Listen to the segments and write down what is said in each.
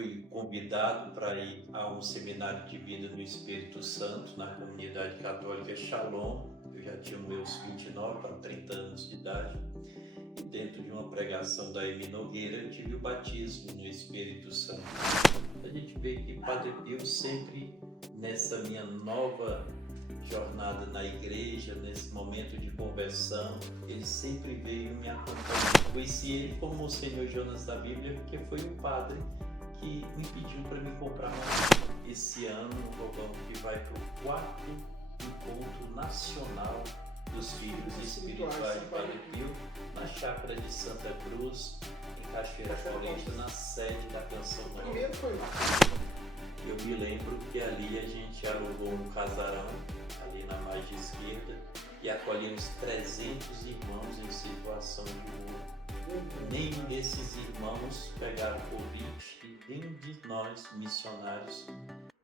fui convidado para ir a um seminário de vida no Espírito Santo, na comunidade católica Shalom. Eu já tinha meus 29 para 30 anos de idade. E dentro de uma pregação da Emi Nogueira, eu tive o batismo no Espírito Santo. A gente vê que Padre Pio sempre, nessa minha nova jornada na igreja, nesse momento de conversão, ele sempre veio me acompanhando. Conheci ele como o Senhor Jonas da Bíblia, porque foi o padre que me pediu para me comprar esse ano, que vai para o 4º Encontro Nacional dos Filhos Espirituais de Padre Pio, na chácara de Santa Cruz, em Cachoeira Paulista, na sede da Canção Nova. Primeiro foi lá. Eu me lembro que ali a gente alugou um casarão, ali na margem esquerda, e acolhemos 300 irmãos em situação de rua. Nenhum desses irmãos pegaram Covid e nenhum de nós, missionários,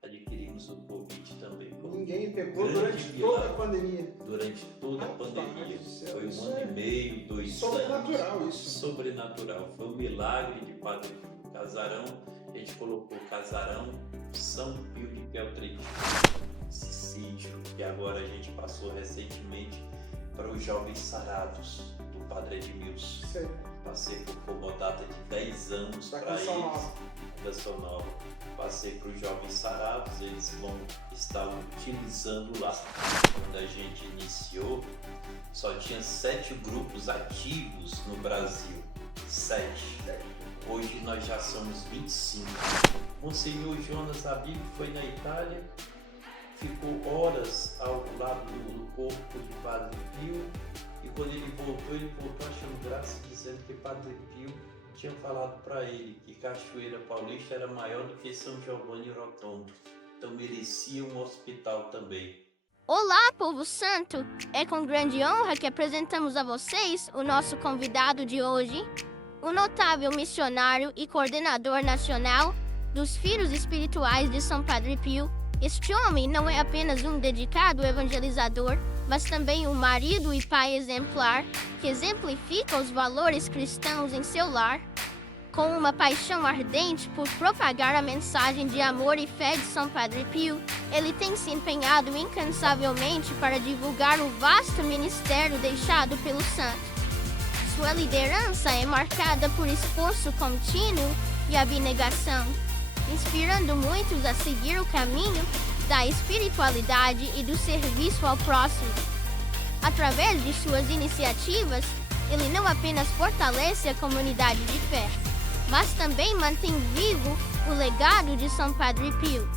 adquirimos o Covid também. Ninguém pegou durante toda a pandemia. Durante toda a pandemia. Foi 1 ano e meio, 2 anos. Sobrenatural isso. Sobrenatural. Foi um milagre de Padre Pio. Casarão, a gente colocou Casarão São Pio de Peltrinho. Esse sítio que agora a gente passou recentemente para os Jovens Sarados do Padre Edmilson. Sei. Passei por comodata de 10 anos para eles. Canção Nova. Passei para os Jovens Sarados, eles vão estar utilizando lá. Quando a gente iniciou, só tinha 7 grupos ativos no Brasil. 7. Hoje nós já somos 25. Monsenhor Jonas da Bíblia foi na Itália, ficou horas ao lado do corpo de Padre Pio, e quando ele voltou achando graça, dizendo que Padre Pio tinha falado para ele que Cachoeira Paulista era maior do que São Giovanni Rotondo, então merecia um hospital também. Olá, povo santo! É com grande honra que apresentamos a vocês o nosso convidado de hoje, o notável missionário e coordenador nacional dos Filhos Espirituais de São Padre Pio. Este homem não é apenas um dedicado evangelizador, mas também um marido e pai exemplar, que exemplifica os valores cristãos em seu lar. Com uma paixão ardente por propagar a mensagem de amor e fé de São Padre Pio, ele tem se empenhado incansavelmente para divulgar o vasto ministério deixado pelo santo. Sua liderança é marcada por esforço contínuo e abnegação, inspirando muitos a seguir o caminho da espiritualidade e do serviço ao próximo. Através de suas iniciativas, ele não apenas fortalece a comunidade de fé, mas também mantém vivo o legado de São Padre Pio,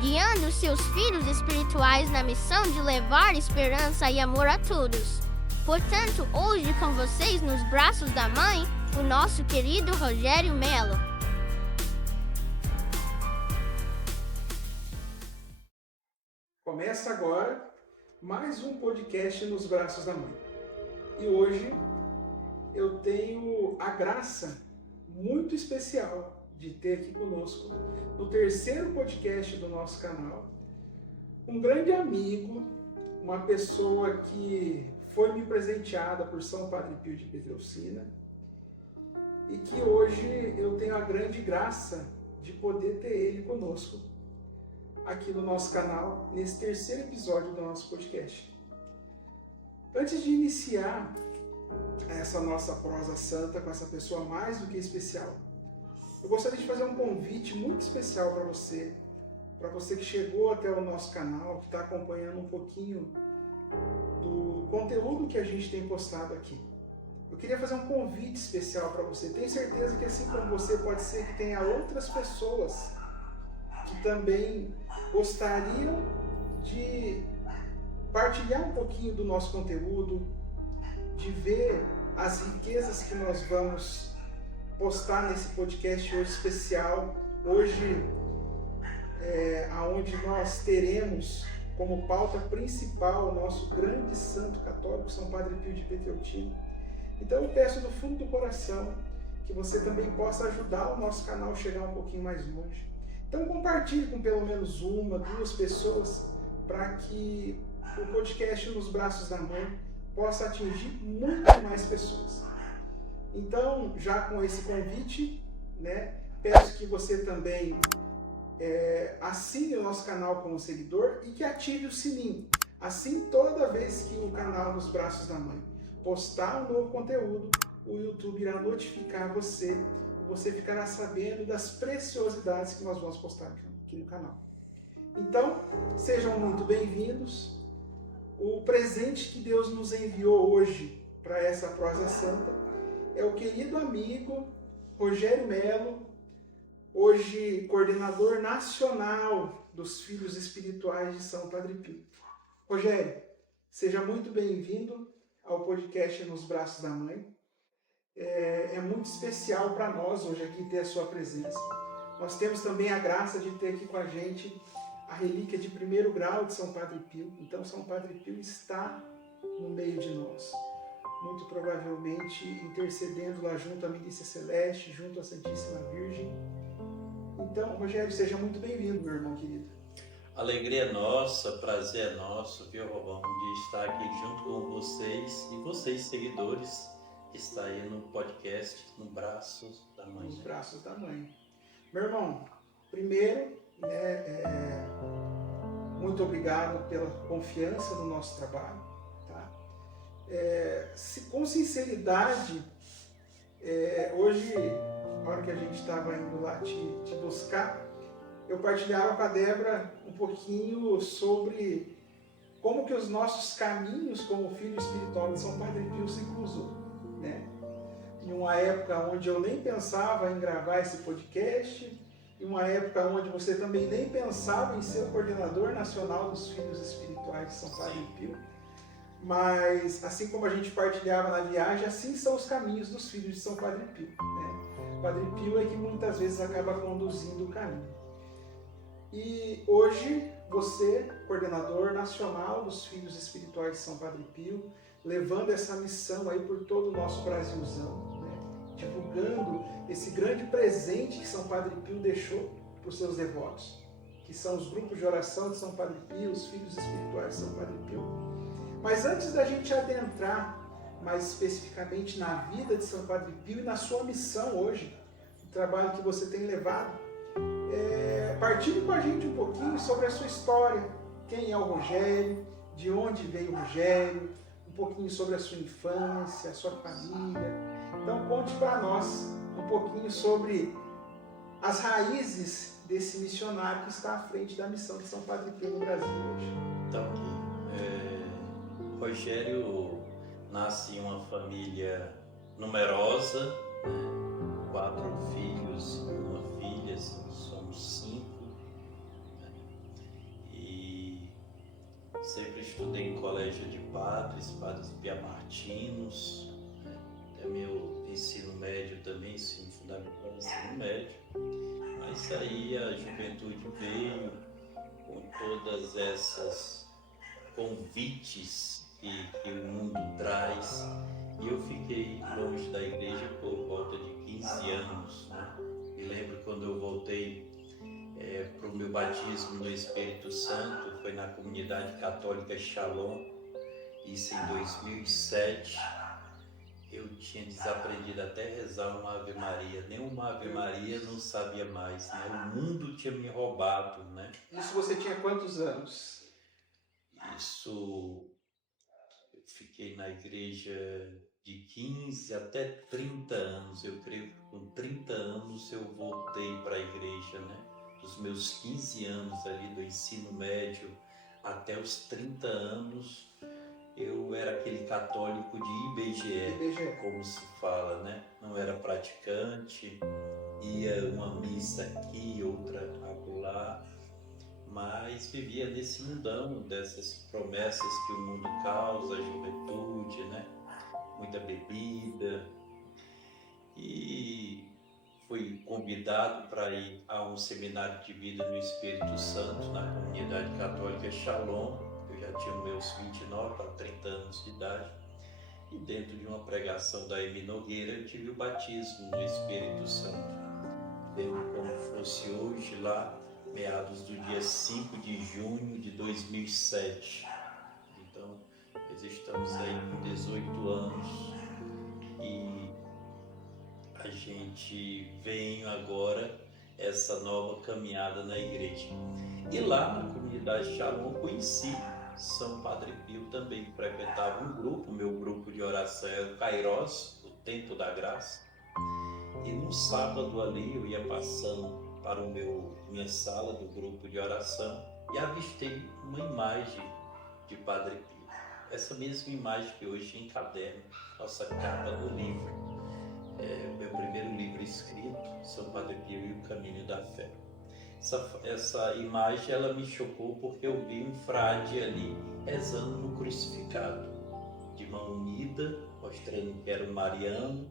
guiando seus filhos espirituais na missão de levar esperança e amor a todos. Portanto, hoje com vocês nos braços da mãe, o nosso querido Rogério Melo. Começa agora mais um podcast nos braços da mãe. E hoje eu tenho a graça muito especial de ter aqui conosco, no 3º podcast do nosso canal, um grande amigo, uma pessoa que foi me presenteada por São Padre Pio de Pietrelcina e que hoje eu tenho a grande graça de poder ter ele conosco aqui no nosso canal, nesse 3º episódio do nosso podcast. Antes de iniciar essa nossa prosa santa com essa pessoa mais do que especial, eu gostaria de fazer um convite muito especial para você que chegou até o nosso canal, que está acompanhando um pouquinho do conteúdo que a gente tem postado aqui. Eu queria fazer um convite especial para você. Tenho certeza que assim como você, pode ser que tenha outras pessoas que também gostariam de partilhar um pouquinho do nosso conteúdo, de ver as riquezas que nós vamos postar nesse podcast hoje especial, hoje aonde nós teremos como pauta principal o nosso grande santo católico, São Padre Pio de Pietrelcina. Então eu peço do fundo do coração que você também possa ajudar o nosso canal a chegar um pouquinho mais longe. Então compartilhe com pelo menos 1, 2 pessoas para que o podcast Nos Braços da Mãe possa atingir muito mais pessoas. Então, já com esse convite, Peço que você também assine o nosso canal como seguidor e que ative o sininho. Assim, toda vez que o canal Nos Braços da Mãe postar um novo conteúdo, o YouTube irá notificar você e você ficará sabendo das preciosidades que nós vamos postar aqui no canal. Então, sejam muito bem-vindos. O presente que Deus nos enviou hoje para essa prosa santa é o querido amigo Rogério Melo, hoje coordenador nacional dos Filhos Espirituais de São Padre Pio. Rogério, seja muito bem-vindo ao podcast Nos Braços da Mãe. É muito especial para nós hoje aqui ter a sua presença. Nós temos também a graça de ter aqui com a gente a relíquia de 1º grau de São Padre Pio. Então, São Padre Pio está no meio de nós, muito provavelmente intercedendo lá junto à Milícia Celeste, junto à Santíssima Virgem. Então, Rogério, seja muito bem-vindo, meu irmão querido. Alegria é nossa, prazer é nosso, viu, Robão, de estar aqui junto com vocês e vocês, seguidores, que está aí no podcast No Braços da Mãe. Nos Braços da Mãe. Meu irmão, primeiro, muito obrigado pela confiança no nosso trabalho. Tá? Com sinceridade, hoje, na hora que a gente estava indo lá te buscar, eu partilhava com a Débora um pouquinho sobre como que os nossos caminhos como filho espiritual de São Padre Pio se cruzou, né? Em uma época onde eu nem pensava em gravar esse podcast, em uma época onde você também nem pensava em ser o coordenador nacional dos Filhos Espirituais de São Padre Pio, mas assim como a gente partilhava na viagem, assim são os caminhos dos filhos de São Padre Pio, né? Padre Pio é que muitas vezes acaba conduzindo o caminho. E hoje você, coordenador nacional dos Filhos Espirituais de São Padre Pio, levando essa missão aí por todo o nosso Brasilzão, né? Divulgando esse grande presente que São Padre Pio deixou para os seus devotos, que são os grupos de oração de São Padre Pio, os Filhos Espirituais de São Padre Pio. Mas antes da gente adentrar mais especificamente na vida de São Padre Pio e na sua missão hoje, o trabalho que você tem levado, partilhe com a gente um pouquinho sobre a sua história, quem é o Rogério, de onde veio o Rogério, um pouquinho sobre a sua infância, a sua família. Então conte para nós um pouquinho sobre as raízes desse missionário que está à frente da missão de São Padre Pio no Brasil hoje. Então, Rogério nasce em uma família numerosa, né? 4 filhos, uma filha, somos 5. Né? E sempre estudei em colégio de padres piamartinos, né? Até meu ensino médio também, ensino fundamental, ensino médio. Mas aí a juventude veio com todas essas convites que o mundo traz, e eu fiquei longe da igreja por volta de 15 anos, né? Me lembro quando eu voltei para o meu batismo no Espírito Santo, foi na comunidade católica Shalom, isso em 2007. Eu tinha desaprendido até rezar uma Ave Maria, nem uma Ave Maria não sabia mais, né? O mundo tinha me roubado, né? Isso você tinha quantos anos? Isso, eu fiquei na igreja de 15 até 30 anos, eu creio que com 30 anos eu voltei para a igreja, né? Dos meus 15 anos ali do ensino médio até os 30 anos, eu era aquele católico de IBGE, como se fala, né? Não era praticante, ia uma missa aqui, outra acolá, mas vivia nesse mundão, dessas promessas que o mundo causa, a juventude, né? Muita bebida. E fui convidado para ir a um seminário de vida no Espírito Santo, na comunidade católica Shalom. Eu já tinha meus 29 para 30 anos de idade. E dentro de uma pregação da Emi Nogueira, eu tive o batismo no Espírito Santo. Lembro como fosse hoje, lá, meados do dia 5 de junho de 2007. Então, nós estamos aí com 18 anos e a gente vem agora essa nova caminhada na igreja. E lá na comunidade Shalom conheci São Padre Pio também, frequentava um grupo, meu grupo de oração é o Kairos, o Tempo da Graça. E no sábado ali eu ia passando para minha sala do grupo de oração e avistei uma imagem de Padre Pio. Essa mesma imagem que hoje encaderna nossa capa do livro. É o meu primeiro livro escrito, São Padre Pio e o Caminho da Fé. Essa imagem ela me chocou porque eu vi um frade ali rezando no crucificado, de mão unida, mostrando que era um mariano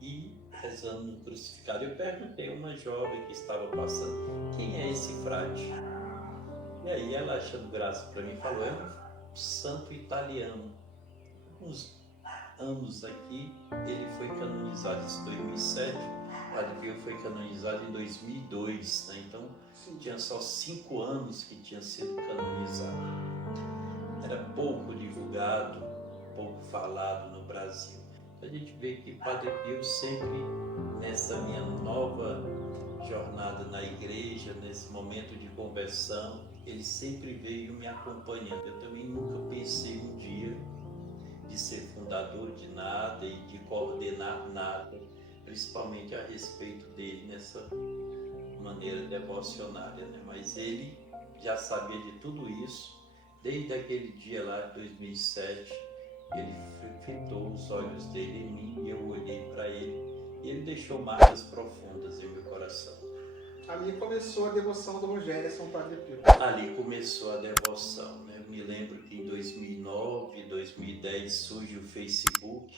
e rezando no crucificado. Eu perguntei a uma jovem que estava passando, quem é esse frade? E aí ela, achando graça para mim, falou, é um santo italiano. Uns anos aqui, ele foi canonizado em 2007, Padre Pio foi canonizado em 2002, né? Então tinha só 5 anos que tinha sido canonizado. Era pouco divulgado, pouco falado no Brasil. A gente vê que Padre Pio sempre, nessa minha nova jornada na igreja, nesse momento de conversão, ele sempre veio me acompanhando. Eu também nunca pensei um dia de ser fundador de nada e de coordenar nada, principalmente a respeito dele nessa maneira devocionária, né? Mas ele já sabia de tudo isso, desde aquele dia lá de 2007, ele fitou os olhos dele em mim e eu olhei para ele e ele deixou marcas profundas em meu coração. Ali começou a devoção do Rogério a São Padre Pio. Ali começou a devoção, né? Eu me lembro que em 2009, 2010 surge o Facebook.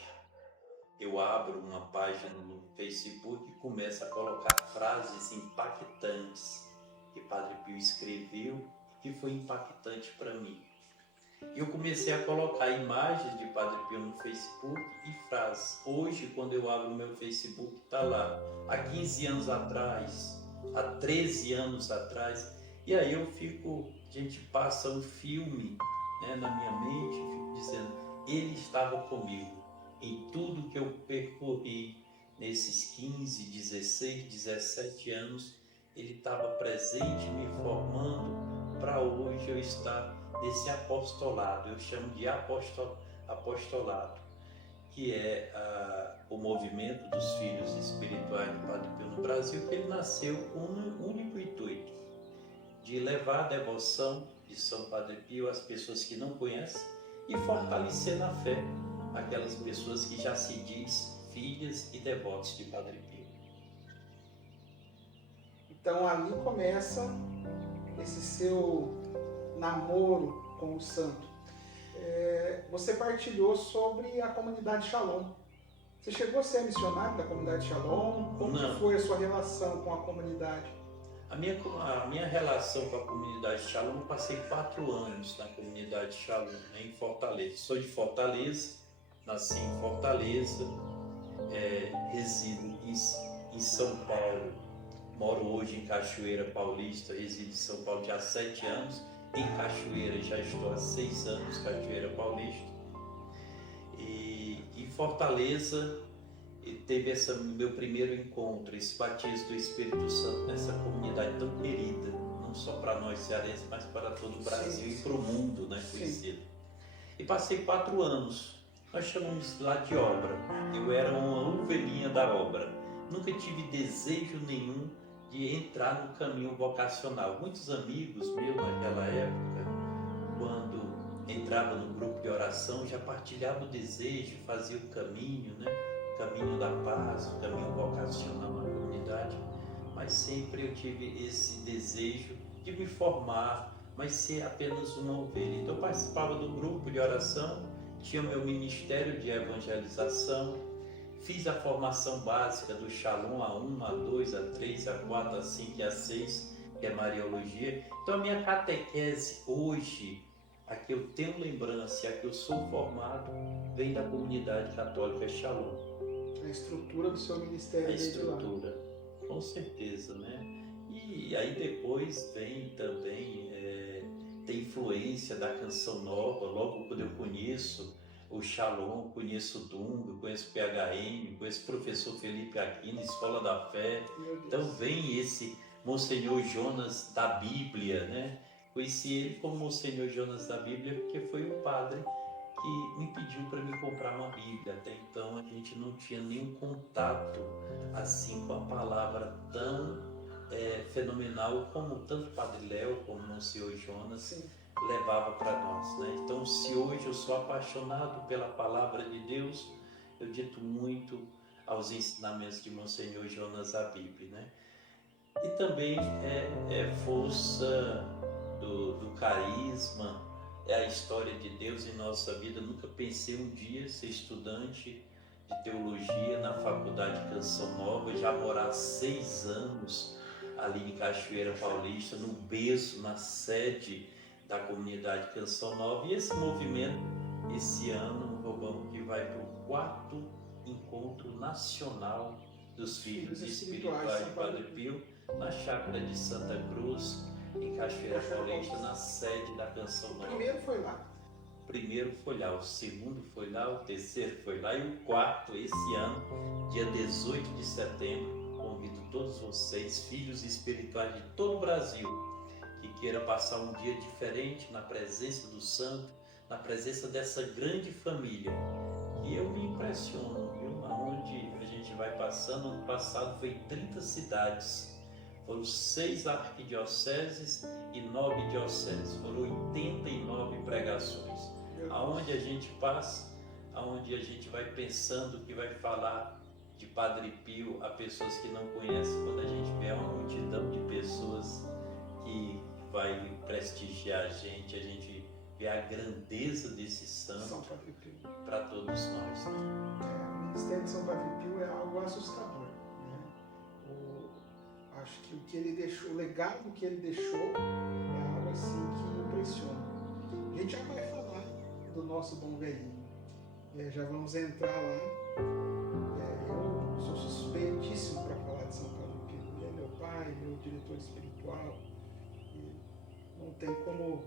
Eu abro uma página no Facebook e começo a colocar frases impactantes que Padre Pio escreveu e que foi impactante para mim. Eu comecei a colocar imagens de Padre Pio no Facebook e frases. Hoje, quando eu abro o meu Facebook, está lá. Há 15 anos atrás, há 13 anos atrás. E aí a gente passa um filme, né, na minha mente, fico dizendo, ele estava comigo em tudo que eu percorri nesses 15, 16, 17 anos. Ele estava presente, me formando para hoje eu estar nesse apostolado, eu chamo de apostolado, que é o movimento dos filhos espirituais de Padre Pio no Brasil, que ele nasceu com um único intuito, de levar a devoção de São Padre Pio às pessoas que não conhecem e fortalecer na fé aquelas pessoas que já se diz filhas e devotos de Padre Pio. Então ali começa esse seu namoro com o santo. Você partilhou sobre a comunidade Shalom. Você chegou a ser missionário da comunidade Shalom? Como que foi a sua relação com a comunidade? A minha relação com a comunidade Shalom, eu passei 4 anos na comunidade Shalom, em Fortaleza. Sou de Fortaleza, nasci em Fortaleza, resido em São Paulo, moro hoje em Cachoeira Paulista, resido em São Paulo já há 7 anos. Em Cachoeira já estou há 6 anos, Cachoeira Paulista. E em Fortaleza teve meu primeiro encontro, esse batismo do Espírito Santo nessa comunidade tão querida, não só para nós cearenses, mas para todo o Brasil e para o mundo, né, conhecido. E passei 4 anos, nós chamamos lá de obra. Eu era uma ovelhinha da obra, nunca tive desejo nenhum de entrar no caminho vocacional. Muitos amigos meus naquela época, quando entrava no grupo de oração, já partilhava o desejo, fazia o caminho, né? O caminho da paz, o caminho vocacional na comunidade. Mas sempre eu tive esse desejo de me formar, mas ser apenas uma ovelha. Então eu participava do grupo de oração, tinha o meu ministério de evangelização, fiz a formação básica do Shalom A1, A2, A3, A4, A5 e A6, que é Mariologia. Então a minha catequese hoje, a que eu tenho lembrança e a que eu sou formado, vem da comunidade católica Shalom. A estrutura do seu ministério. A estrutura, com certeza, né? E aí depois vem também, tem influência da canção nova, logo quando eu conheço o Shalom, conheço o Dunga, conheço o PHM, conheço o professor Felipe Aquino, Escola da Fé. Então vem esse Monsenhor Jonas da Bíblia, né? Conheci ele como Monsenhor Jonas da Bíblia porque foi um padre que me pediu para me comprar uma Bíblia. Até então a gente não tinha nenhum contato assim com a palavra tão fenomenal como tanto o Padre Léo como o Monsenhor Jonas Sim. levava para nós, né? Então, se hoje eu sou apaixonado pela palavra de Deus, eu dito muito aos ensinamentos de Monsenhor Jonas Abib, né? E também é força do carisma, é a história de Deus em nossa vida. Eu nunca pensei um dia ser estudante de teologia na Faculdade Canção Nova, já morar 6 anos ali em Cachoeira Paulista, no berço, na sede da comunidade Canção Nova. E esse movimento, esse ano, Robão, que vai para o 4º Encontro Nacional dos Filhos Espirituais de Padre Pio, na chácara de Santa Cruz, em Cachoeira Paulista, na sede da Canção Nova. O primeiro foi lá. O primeiro foi lá, o segundo foi lá, o terceiro foi lá e o 4º esse ano, dia 18 de setembro. Convido todos vocês, filhos espirituais de todo o Brasil, que queira passar um dia diferente na presença do santo, na presença dessa grande família. E eu me impressiono, viu? Aonde a gente vai passando. Ano passado foi 30 cidades. Foram 6 arquidioceses e 9 dioceses. Foram 89 pregações. Aonde a gente passa, aonde a gente vai pensando que vai falar de Padre Pio a pessoas que não conhecem, quando a gente vê uma multidão de pessoas que vai prestigiar a gente vê a grandeza desse santo para todos nós. O ministério de São Padre Pio é algo assustador, né? Acho que o que ele deixou, o legado que ele deixou é algo assim que impressiona. A gente já vai falar do nosso bom velhinho, já vamos entrar lá. Eu sou suspeitíssimo para falar de São Padre Pio. Ele é meu pai, meu diretor espiritual. E não tem como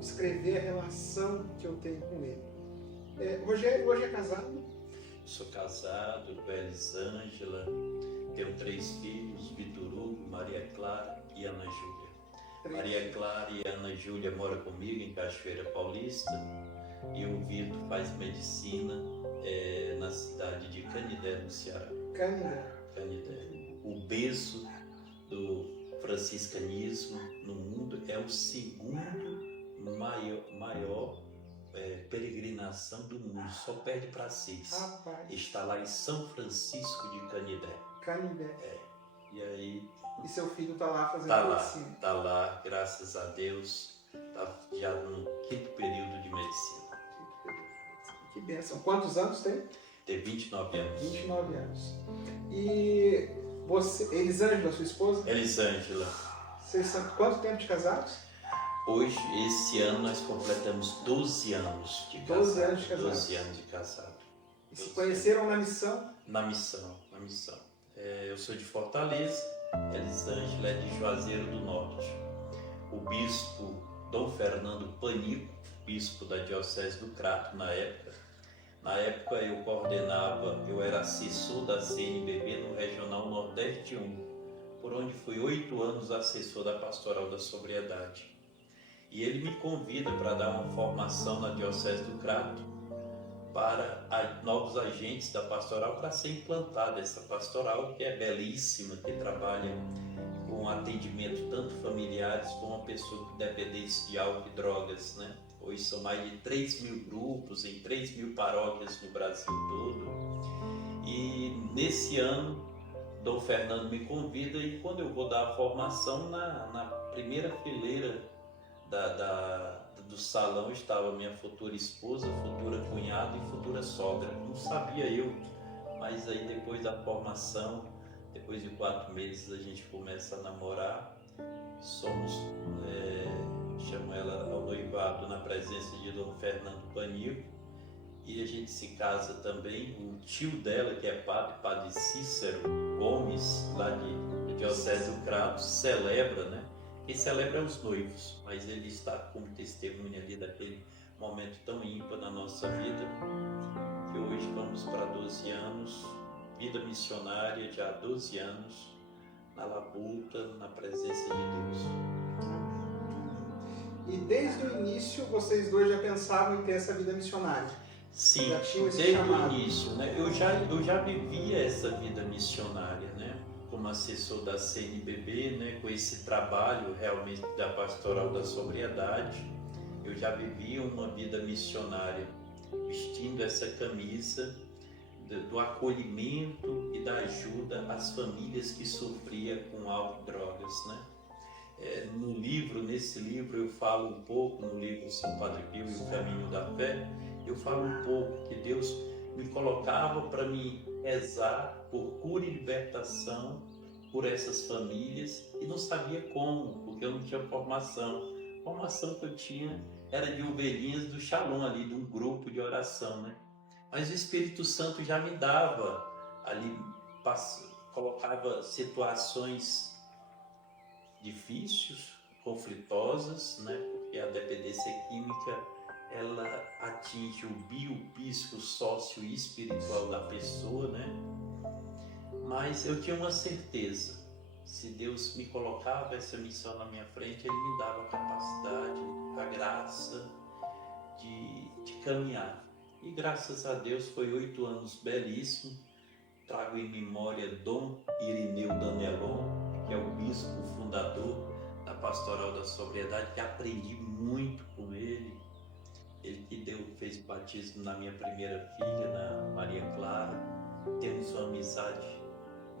descrever a relação que eu tenho com ele. Rogério hoje é casado? Sou casado com a Elisângela, tenho 3 filhos, Vitor Hugo, Maria Clara e Ana Júlia. Maria Clara e Ana Júlia moram comigo em Cachoeira Paulista e o Vitor faz medicina na cidade de Canidé, no Ceará. Canidé. O berço do franciscanismo no mundo, é o 2º maior peregrinação do mundo, só perde para Assis. Rapaz. Está lá em São Francisco de Canidé. E aí... E seu filho está lá fazendo medicina? Está lá, graças a Deus, está já no 5º período de medicina. Que bênção. Quantos anos tem? Tem 29 anos. 29 anos. E você, Elisângela, sua esposa? Elisângela. Vocês são quanto tempo de casados? Hoje, esse ano, nós completamos 12 anos de casado. 12 anos de casado. 12 anos de casado. E se conheceram na missão? Na missão. Eu sou de Fortaleza, Elisângela é de Juazeiro do Norte. O bispo Dom Fernando Panico, bispo da Diocese do Crato na época eu era assessor da CNBB no Regional Nordeste 1, por onde fui 8 anos assessor da Pastoral da Sobriedade. E ele me convida para dar uma formação na Diocese do Crato para novos agentes da pastoral, para ser implantada essa pastoral, que é belíssima, que trabalha com atendimento tanto familiares como a pessoa com dependência de álcool e drogas, né? Hoje são mais de 3.000 grupos em 3.000 paróquias no Brasil todo. E nesse ano, Dom Fernando me convida, e quando eu vou dar a formação, na primeira fileira do salão estava minha futura esposa, futura cunhada e futura sogra. Não sabia eu, mas aí depois da formação, depois de 4 meses, a gente começa a namorar. Chamo ela ao noivado na presença de Dom Fernando Panico, e a gente se casa também. O tio dela, que é padre Cícero Gomes, lá de Diocese do Crato, celebra, né? Quem celebra é os noivos, mas ele está como testemunha ali daquele um momento tão ímpar na nossa vida, que hoje vamos para 12 anos, vida missionária de há 12 anos, na labuta, na presença de Deus. E desde o início, vocês dois já pensavam em ter essa vida missionária? Sim, Já tinham esse desde chamado? o início, né? Eu já vivia essa vida missionária, né? Como assessor da CNBB, né? Com esse trabalho realmente da Pastoral da Sobriedade, eu já vivia uma vida missionária, vestindo essa camisa do acolhimento e da ajuda às famílias que sofriam com álcool e drogas, né? Nesse livro eu falo um pouco, no livro São Padre Pio e o Caminho da Fé, eu falo um pouco que Deus me colocava para me rezar por cura e libertação por essas famílias e não sabia como, porque eu não tinha formação. A formação que eu tinha era de ovelhinhas do Shalom ali, de um grupo de oração, né? Mas o Espírito Santo já me dava ali, colocava situações difíceis, conflitosas, né? Porque a dependência química ela atinge o biopsíquico, sócio e espiritual da pessoa, né? Mas eu tinha uma certeza, se Deus me colocava essa missão na minha frente, Ele me dava a capacidade, a graça de caminhar. E graças a Deus foi 8 anos belíssimos. Trago em memória Dom Irineu Danelon, que é o bispo fundador da Pastoral da Sobriedade, que aprendi muito com ele. Ele que fez o batismo na minha primeira filha, na Maria Clara. Temos uma amizade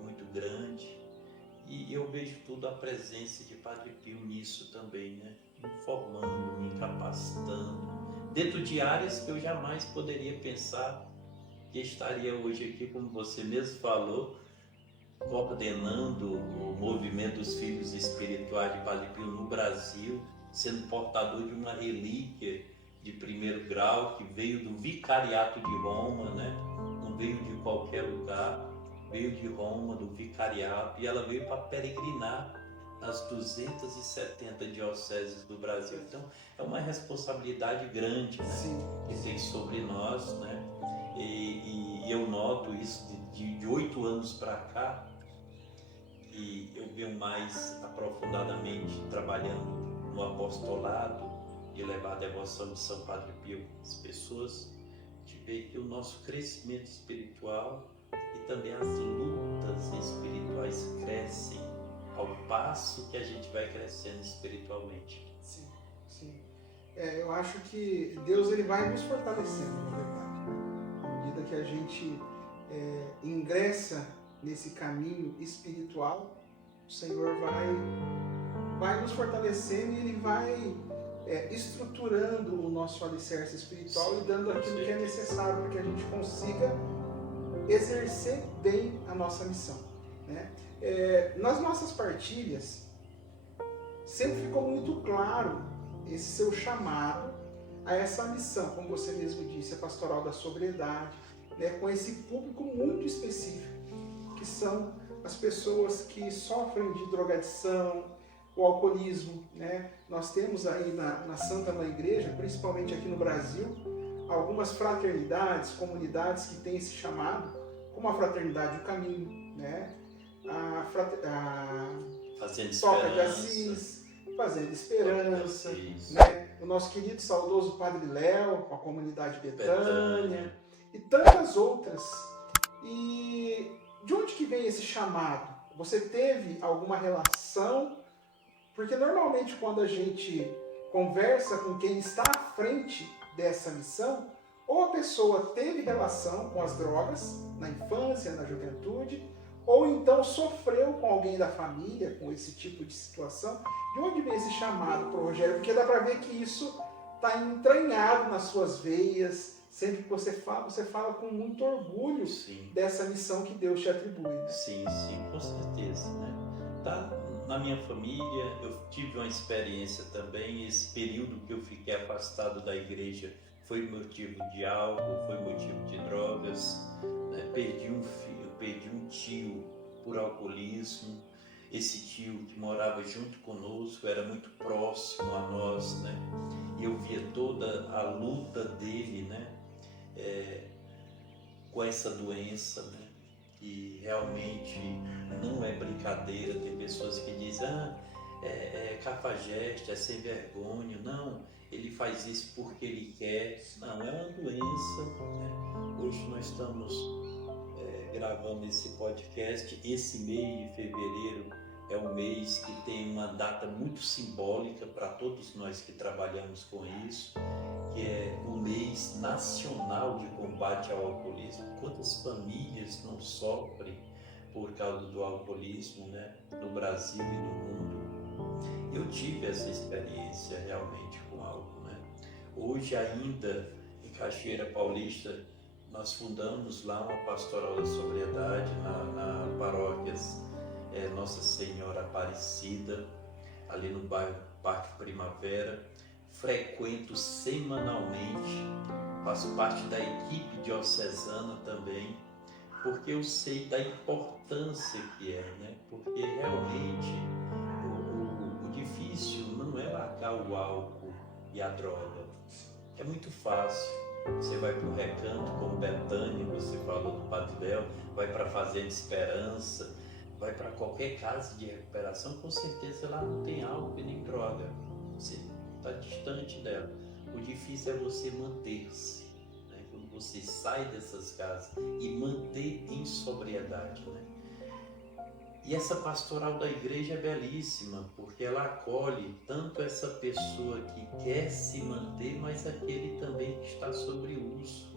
muito grande. E eu vejo tudo a presença de Padre Pio nisso também, né? Me formando, me capacitando, dentro de áreas que eu jamais poderia pensar que estaria hoje aqui, como você mesmo falou, coordenando o movimento dos filhos espirituais de Padre Pio no Brasil, sendo portador de uma relíquia de primeiro grau que veio do Vicariato de Roma, né? Não veio de qualquer lugar, veio de Roma, do Vicariato, e ela veio para peregrinar nas 270 dioceses do Brasil. Então, é uma responsabilidade grande, né? Que tem sobre nós, né? E eu noto isso de 8 anos para cá, e eu venho mais aprofundadamente trabalhando no apostolado de levar a devoção de São Padre Pio às pessoas, de ver que o nosso crescimento espiritual e também as lutas espirituais crescem ao passo que a gente vai crescendo espiritualmente. Sim, sim. Eu acho que Deus ele vai nos fortalecendo, na verdade. À medida que a gente ingressa nesse caminho espiritual, o Senhor vai nos fortalecendo e Ele vai estruturando o nosso alicerce espiritual e dando aquilo que é necessário para que a gente consiga exercer bem a nossa missão, né? Nas nossas partilhas, sempre ficou muito claro esse seu chamado a essa missão, como você mesmo disse, a pastoral da sobriedade, né, com esse público muito específico, que são as pessoas que sofrem de drogadição, o alcoolismo, né? Nós temos aí na Santa Mãe Igreja, principalmente aqui no Brasil, algumas fraternidades, comunidades que têm esse chamado, como a Fraternidade do Caminho, né? A Toca de Assis, Fazenda Esperança, né? O nosso querido saudoso Padre Léo, com a comunidade Betânia, e tantas outras. E de onde que vem esse chamado? Você teve alguma relação? Porque normalmente quando a gente conversa com quem está à frente dessa missão, ou a pessoa teve relação com as drogas na infância, na juventude, ou então sofreu com alguém da família com esse tipo de situação. De onde vem esse chamado para o Rogério? Porque dá para ver que isso está entranhado nas suas veias. Sempre que você fala com muito orgulho, sim, dessa missão que Deus te atribui, né? Sim, com certeza, né? Na minha família, eu tive uma experiência também. Esse período que eu fiquei afastado da igreja foi motivo de álcool, foi motivo de drogas, né? Perdi um filho, perdi um tio por alcoolismo. esse tio que morava junto conosco, era muito próximo a nós, né? E eu via toda a luta dele, né? Com essa doença, né? Que realmente não é brincadeira. Tem pessoas que dizem, é cafajeste, é sem vergonha. Não, ele faz isso porque ele quer. Não, é uma doença, né? Hoje nós estamos gravando esse podcast. Esse mês de fevereiro é um mês que tem uma data muito simbólica para todos nós que trabalhamos com isso, que é o mês nacional de combate ao alcoolismo. Quantas famílias não sofrem por causa do alcoolismo, né? No Brasil e no mundo. Eu tive essa experiência realmente com álcool, né? Hoje ainda, em Cachoeira Paulista, nós fundamos lá uma pastoral da sobriedade na paróquia Nossa Senhora Aparecida, ali no bairro Parque Primavera. Frequento semanalmente, faço parte da equipe diocesana também, porque eu sei da importância que é, né? Porque realmente o difícil não é largar o álcool e a droga. É muito fácil. Você vai para o Recanto, como Betânia, você falou do Padre Léo, vai para a Fazenda Esperança, vai para qualquer casa de recuperação, com certeza lá não tem álcool e nem droga. Você está distante dela. O difícil é você manter-se, né? Quando você sai dessas casas e manter em sobriedade, né? E essa pastoral da igreja é belíssima, porque ela acolhe tanto essa pessoa que quer se manter, mas aquele também que está sobre uso.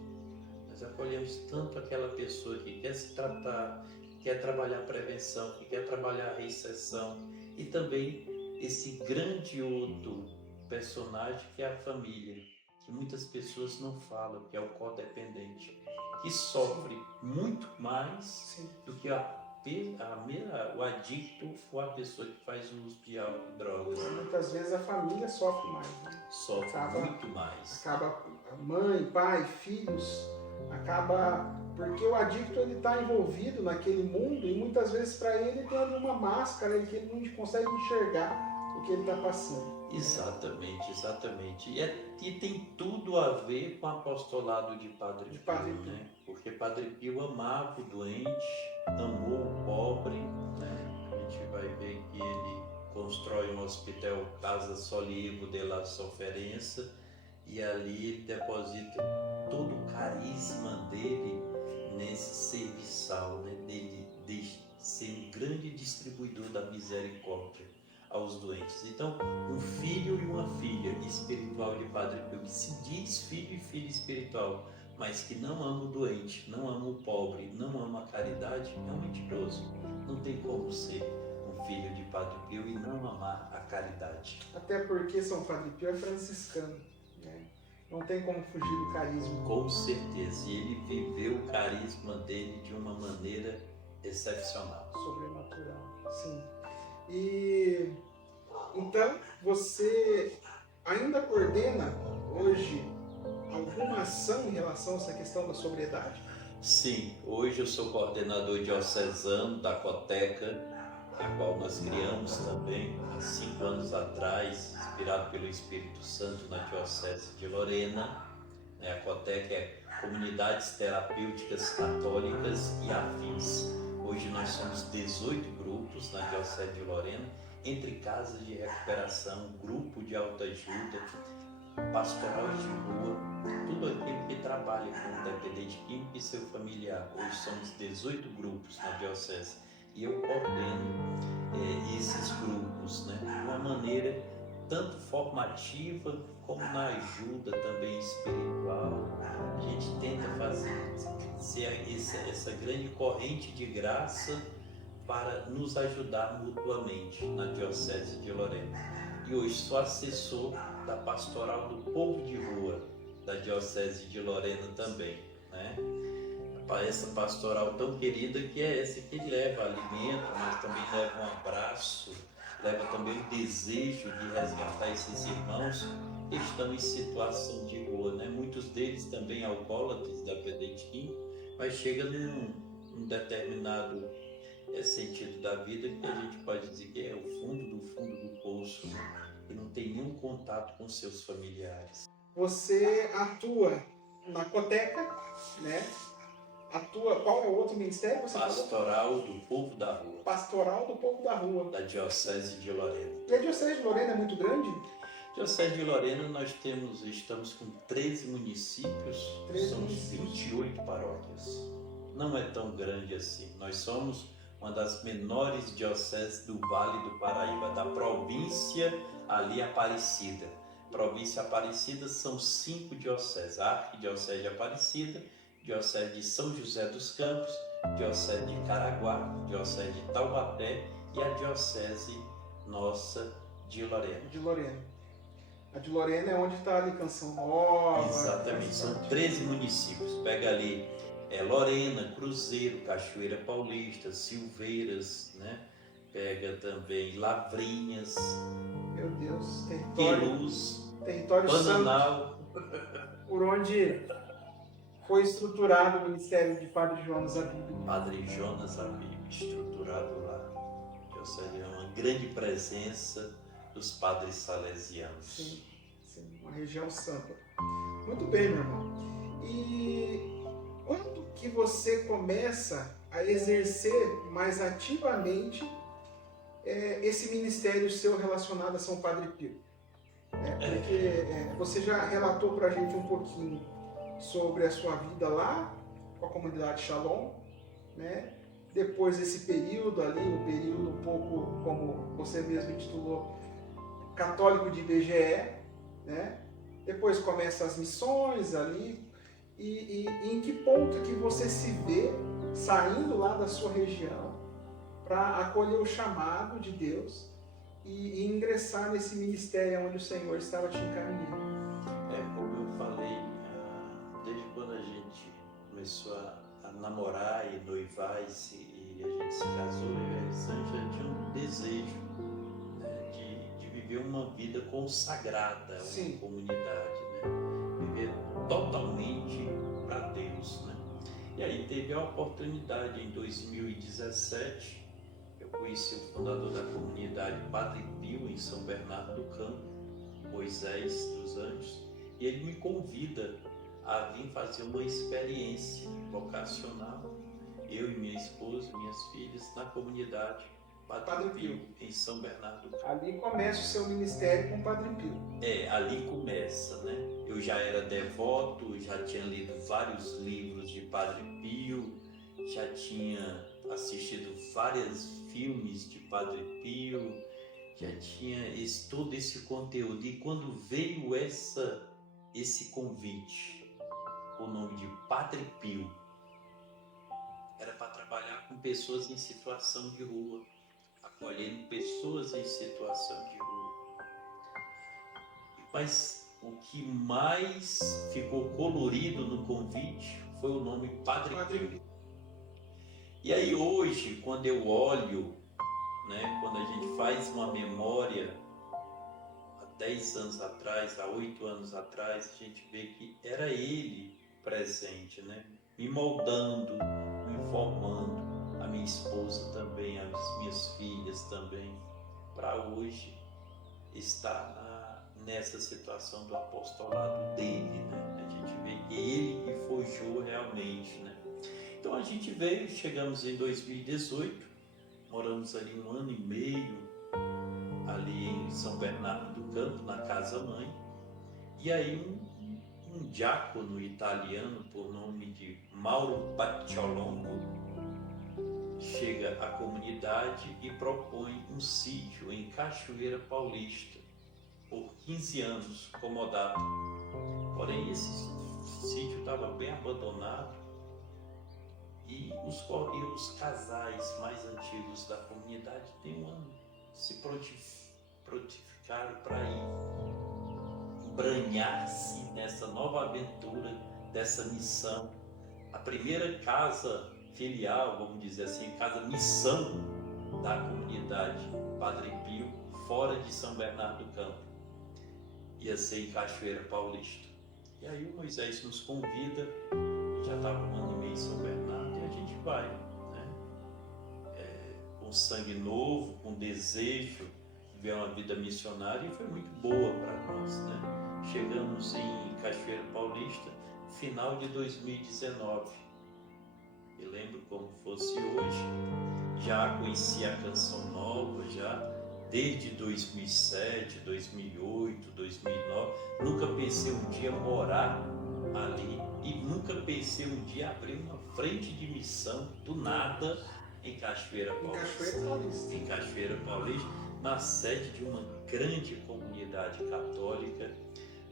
Nós acolhemos tanto aquela pessoa que quer se tratar, que quer trabalhar a prevenção, que quer trabalhar a reinserção, e também esse grande outro personagem que é a família, que muitas pessoas não falam, que é o codependente, que sofre muito mais do que o adicto ou a pessoa que faz uso de álcool e drogas. Muitas vezes a família sofre mais, né? Sofre muito mais. Acaba mãe, pai, filhos, porque o adicto ele está envolvido naquele mundo e muitas vezes para ele tem uma máscara que ele não consegue enxergar o que ele está passando. Exatamente, exatamente. E tem tudo a ver com o apostolado de Padre Pio, né? Porque Padre Pio amava o doente, amou o pobre, né? A gente vai ver que ele constrói um hospital, Casa Solivo de la Sofferenza, e ali ele deposita todo o carisma dele nesse serviçal, né? Dele de ser um grande distribuidor da misericórdia aos doentes. Então, um filho e uma filha espiritual de Padre Pio, que se diz filho e filha espiritual, mas que não ama o doente, não ama o pobre, não ama a caridade, é um mentiroso. Não tem como ser um filho de Padre Pio e não amar a caridade. Até porque São Padre Pio é franciscano, né? Não tem como fugir do carisma. Com certeza, e ele viveu o carisma dele de uma maneira excepcional. Sobrenatural, sim. E então você ainda coordena hoje alguma ação em relação a essa questão da sobriedade? Sim, hoje eu sou coordenador diocesano da Coteca, a qual nós criamos também há 5 anos atrás, inspirado pelo Espírito Santo na Diocese de Lorena. A Coteca é Comunidades Terapêuticas Católicas e Afins. Hoje nós somos 18 grupos na Diocese de Lorena, entre casas de recuperação, grupo de autoajuda, pastoral de rua, tudo aquilo que trabalha com dependente químico e seu familiar. Hoje somos 18 grupos na Diocese e eu coordeno esses grupos, né, de uma maneira tanto formativa como na ajuda também espiritual. A gente tenta fazer essa grande corrente de graça para nos ajudar mutuamente na Diocese de Lorena. E hoje sou assessor da Pastoral do Povo de Rua da Diocese de Lorena também, né? Essa pastoral tão querida que é essa que leva alimento, mas também leva um abraço, leva também o desejo de resgatar esses irmãos que estão em situação de rua, né? Muitos deles também alcoólatras, dependente químico, mas chega num determinado é sentido da vida que a gente pode dizer que é o fundo do poço, e não tem nenhum contato com seus familiares. Você atua na Coteca, né? Atua, qual é o outro ministério que você falou? Pastoral do Povo da Rua, Pastoral do Povo da Rua. da Diocese de Lorena. E a Diocese de Lorena é muito grande? Diocese de Lorena, nós estamos com 13 municípios, 13 são municípios. 28 paróquias. Não é tão grande assim. Nós somos uma das menores dioceses do Vale do Paraíba, da província ali Aparecida. Província Aparecida são 5 dioceses: a Arquidiocese de Aparecida, Diocese de São José dos Campos, Diocese de Caraguá, Diocese de Taubaté e a Diocese nossa de Lorena. De Lorena. A de Lorena é onde está ali Canção Nova. Exatamente, são 13 municípios. Pega ali Lorena, Cruzeiro, Cachoeira Paulista, Silveiras, né? Pega também Lavrinhas, Meu Deus, Queluz, território santo, Bananal. por onde foi estruturado o ministério de Padre Jonas Abílio. Padre Jonas Abílio, estruturado lá. Ou seja, uma grande presença dos padres salesianos. Sim, sim, uma região santa. Muito bem, meu irmão. E quando que você começa a exercer mais ativamente esse ministério seu relacionado a São Padre Pio? Porque você já relatou para a gente um pouquinho sobre a sua vida lá com a comunidade Shalom, né? Depois esse período ali, o período um pouco, como você mesmo intitulou, católico de IBGE, né? Depois começam as missões ali, e em que ponto que você se vê saindo lá da sua região para acolher o chamado de Deus e ingressar nesse ministério onde o Senhor estava te encaminhando? Como eu falei, desde quando a gente começou a namorar e noivar e a gente se casou, eu e a Elisângela tinha um desejo, né, de viver uma vida consagrada a Sim. uma comunidade, né? Viver totalmente para Deus, né? E aí teve a oportunidade em 2017. Eu conheci o fundador da comunidade Padre Pio em São Bernardo do Campo, Moisés dos Anjos, e ele me convida a vir fazer uma experiência vocacional, eu e minha esposa, minhas filhas, na comunidade Padre Pio em São Bernardo do Campo. Ali começa o seu ministério com o Padre Pio. Ali começa, né? Eu já era devoto, já tinha lido vários livros de Padre Pio, já tinha assistido vários filmes de Padre Pio, já tinha todo esse conteúdo. E quando veio esse convite, o nome de Padre Pio, era para trabalhar com pessoas em situação de rua, acolhendo pessoas em situação de rua. Mas o que mais ficou colorido no convite foi o nome Padre Pio. E aí hoje, quando eu olho, né, quando a gente faz uma memória, há 10 anos atrás, há 8 anos atrás, a gente vê que era ele presente, né, me moldando, me formando, a minha esposa também, as minhas filhas também, para hoje estar nessa situação do apostolado dele, né? A gente vê que ele que forjou realmente, né? Então a gente veio, chegamos em 2018, moramos ali 1 ano e meio, ali em São Bernardo do Campo, na Casa Mãe, e aí um diácono italiano por nome de Mauro Pacciolongo chega à comunidade e propõe um sítio em Cachoeira Paulista por 15 anos, comodato. Porém, esse sítio estava bem abandonado e os casais mais antigos da comunidade se prontificaram para ir embranhar-se nessa nova aventura, dessa missão. A primeira casa filial, vamos dizer assim, casa missão da comunidade Padre Pio, fora de São Bernardo do Campo, ia ser em Cachoeira Paulista. E aí o Moisés nos convida, já estava 1 ano e meio em São Bernardo, e a gente vai, né? com sangue novo, com desejo de ver uma vida missionária, e foi muito boa para nós, né? Chegamos em Cachoeira Paulista, final de 2019. Eu lembro como fosse hoje. Já conheci a Canção Nova, já desde 2007, 2008, 2009. Nunca pensei um dia morar ali e nunca pensei um dia abrir uma frente de missão do nada em Cachoeira Paulista. Em Cachoeira Paulista, na sede de uma grande comunidade católica,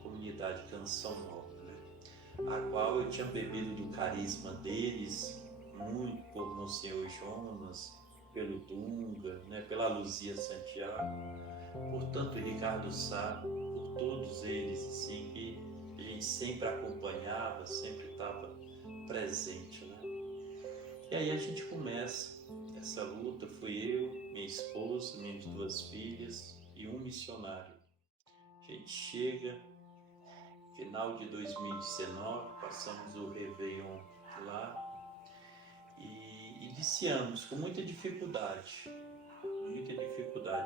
comunidade Canção Nova, né? A qual eu tinha bebido do carisma deles, muito por Monsenhor Jonas, pelo Dunga, né, pela Luzia Santiago, por tanto Ricardo Sá, por todos eles, assim, que a gente sempre acompanhava, sempre estava presente, né? E aí a gente começa essa luta, fui eu, minha esposa, minhas 2 filhas e um missionário. A gente chega, final de 2019, passamos o Réveillon lá, e iniciamos com muita dificuldade,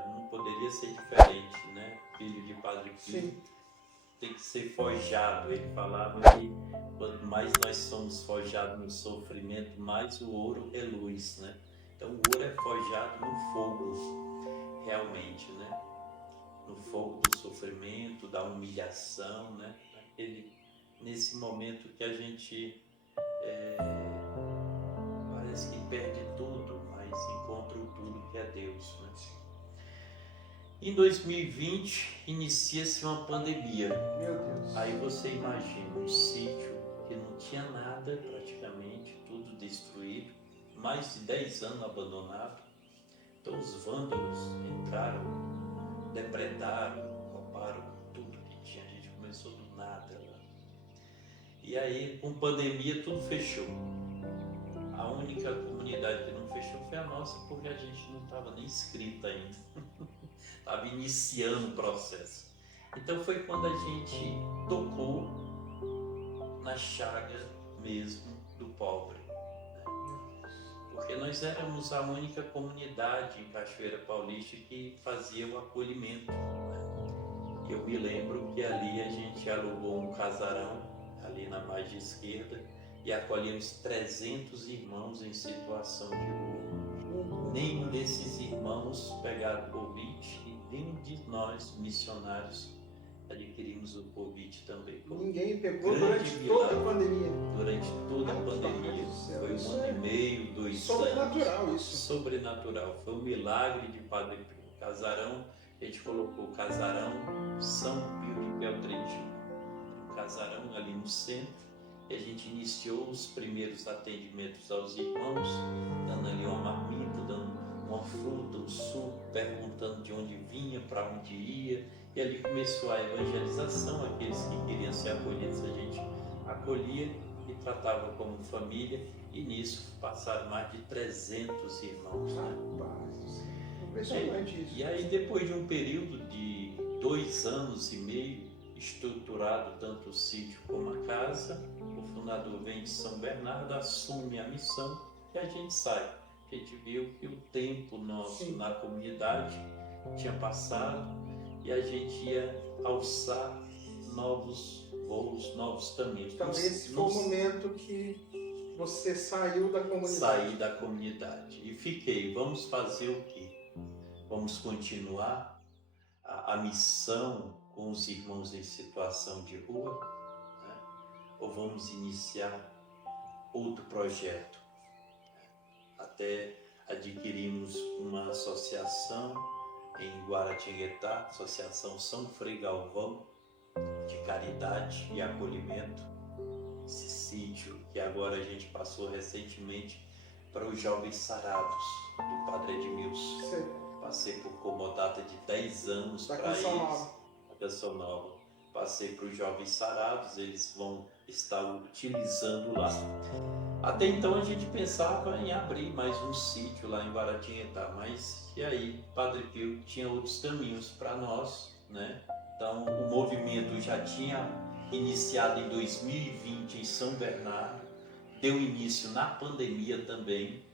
não poderia ser diferente, né? Filho de Padre Pio tem que ser forjado. Ele falava que quanto mais nós somos forjados no sofrimento, mais o ouro é luz, né? Então o ouro é forjado no fogo, realmente, né? No fogo do sofrimento, da humilhação, né? Nesse momento que a gente parece que perde tudo, mas encontra o tudo que é Deus, né? Em 2020, inicia-se uma pandemia. Meu Deus. Aí você imagina um sítio que não tinha nada praticamente, tudo destruído, mais de 10 anos abandonado. Então os vândalos entraram, depredaram, roubaram tudo que tinha. A gente começou do nada lá. E aí, com pandemia, tudo fechou. A única comunidade que não fechou foi a nossa, porque a gente não estava nem inscrita ainda. Estava iniciando o processo. Então foi quando a gente tocou na chaga mesmo do pobre, né? Porque nós éramos a única comunidade em Cachoeira Paulista que fazia o acolhimento, né? Eu me lembro que ali a gente alugou um casarão, ali na margem esquerda, e acolhemos 300 irmãos em situação de rua. Nenhum desses irmãos pegaram Covid e nenhum de nós, missionários, adquirimos o Covid também. Ninguém pegou durante toda a pandemia. Durante toda a pandemia. Foi 1 ano e meio, 2 anos. Sobrenatural isso. Sobrenatural. Foi um milagre de Padre Pio. Casarão, a gente colocou o casarão São Pio de Peltrechio. Um casarão ali no centro. E a gente iniciou os primeiros atendimentos aos irmãos, dando ali uma marmita, dando uma fruta, um suco, perguntando de onde vinha, para onde ia. E ali começou a evangelização. Aqueles que queriam ser acolhidos, a gente acolhia e tratava como família. E nisso passaram mais de 300 irmãos, né? Impressionante isso. E aí, depois de um período de 2 anos e meio, estruturado tanto o sítio como a casa, o fundador vem de São Bernardo, assume a missão e a gente sai. A gente viu que o tempo nosso na comunidade tinha passado e a gente ia alçar novos voos, novos caminhos. Então esse foi o momento que você saiu da comunidade. Saí da comunidade e fiquei. Vamos fazer o quê? Vamos continuar a missão com os irmãos em situação de rua, né? Ou vamos iniciar outro projeto? Até adquirimos uma associação em Guaratinguetá, Associação São Frei Galvão, de caridade e acolhimento. Esse sítio que agora a gente passou recentemente para os jovens sarados, do Padre Edmilson. Sim. Passei por comodata de 10 anos para eles. Canção Nova. Passei para os jovens sarados, eles vão estar utilizando lá. Até então a gente pensava em abrir mais um sítio lá em Guaratinguetá, mas e aí Padre Pio tinha outros caminhos para nós, né? Então o movimento já tinha iniciado em 2020 em São Bernardo, deu início na pandemia também,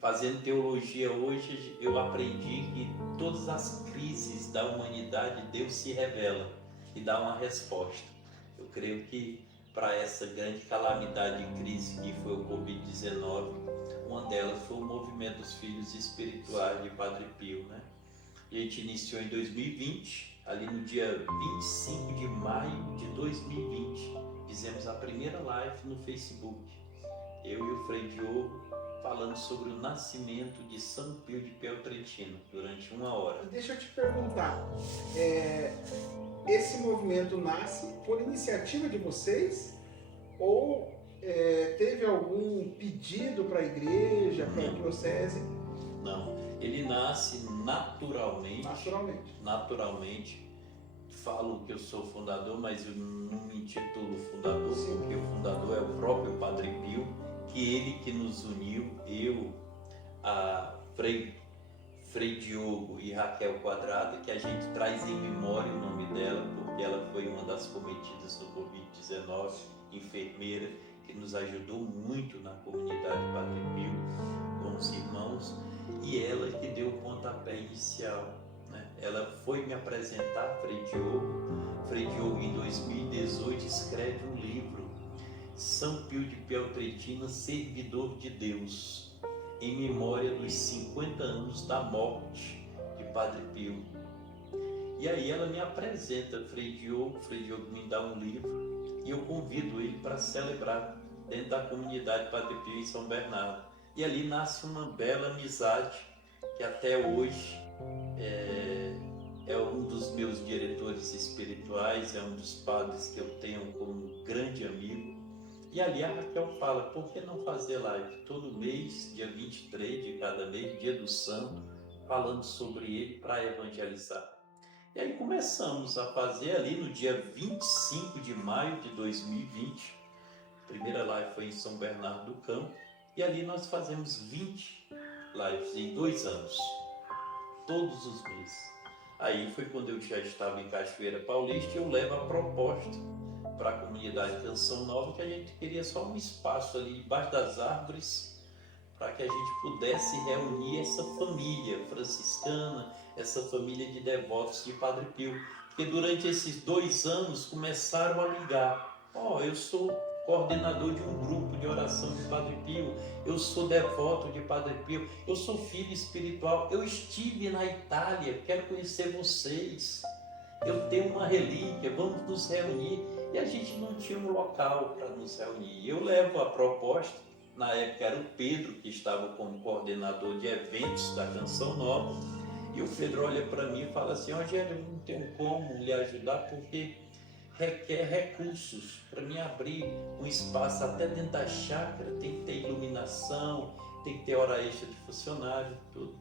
Fazendo teologia hoje, eu aprendi que todas as crises da humanidade, Deus se revela e dá uma resposta. Eu creio que para essa grande calamidade e crise que foi o Covid-19, uma delas foi o movimento dos filhos espirituais de Padre Pio, né? E a gente iniciou em 2020, ali no dia 25 de maio de 2020, fizemos a primeira live no Facebook, eu e o Frei Diogo, falando sobre o nascimento de São Pio de Peltrechino, durante 1 hora. Deixa eu te perguntar, esse movimento nasce por iniciativa de vocês ou teve algum pedido para a igreja, para a diocese? Não, ele nasce naturalmente. Naturalmente. Falo que eu sou fundador, mas eu não me intitulo fundador, porque o fundador é o próprio Padre Pio, que ele que nos uniu, eu, a Frei Diogo e Raquel Quadrada, que a gente traz em memória o nome dela, porque ela foi uma das cometidas do Covid-19, enfermeira, que nos ajudou muito na comunidade Padre Pio, com os irmãos, e ela que deu o pontapé inicial, né? Ela foi me apresentar Frei Diogo em 2018 escreve um livro, São Pio de Peltrechino, Servidor de Deus, em memória dos 50 anos da morte de Padre Pio. E aí ela me apresenta Frei Diogo me dá um livro e eu convido ele para celebrar dentro da comunidade Padre Pio em São Bernardo. E ali nasce uma bela amizade que até hoje é um dos meus diretores espirituais, é um dos padres que eu tenho como grande amigo. E ali a Raquel fala, por que não fazer live todo mês, dia 23 de cada mês, dia do santo, falando sobre ele para evangelizar. E aí começamos a fazer ali no dia 25 de maio de 2020, a primeira live foi em São Bernardo do Campo, e ali nós fazemos 20 lives em 2 anos, todos os meses. Aí foi quando eu já estava em Cachoeira Paulista e eu levo a proposta para a comunidade Canção Nova, que a gente queria só um espaço ali debaixo das árvores para que a gente pudesse reunir essa família franciscana, essa família de devotos de Padre Pio. Porque durante esses 2 anos começaram a ligar. Eu sou coordenador de um grupo de oração de Padre Pio, eu sou devoto de Padre Pio, eu sou filho espiritual, eu estive na Itália, quero conhecer vocês, eu tenho uma relíquia, vamos nos reunir. E a gente não tinha um local para nos reunir. Eu levo a proposta, na época era o Pedro que estava como coordenador de eventos da Canção Nova, e o Pedro olha para mim e fala assim, Rogério, eu não tenho como lhe ajudar porque requer recursos para me abrir um espaço até dentro da chácara, tem que ter iluminação, tem que ter hora extra de funcionário, tudo.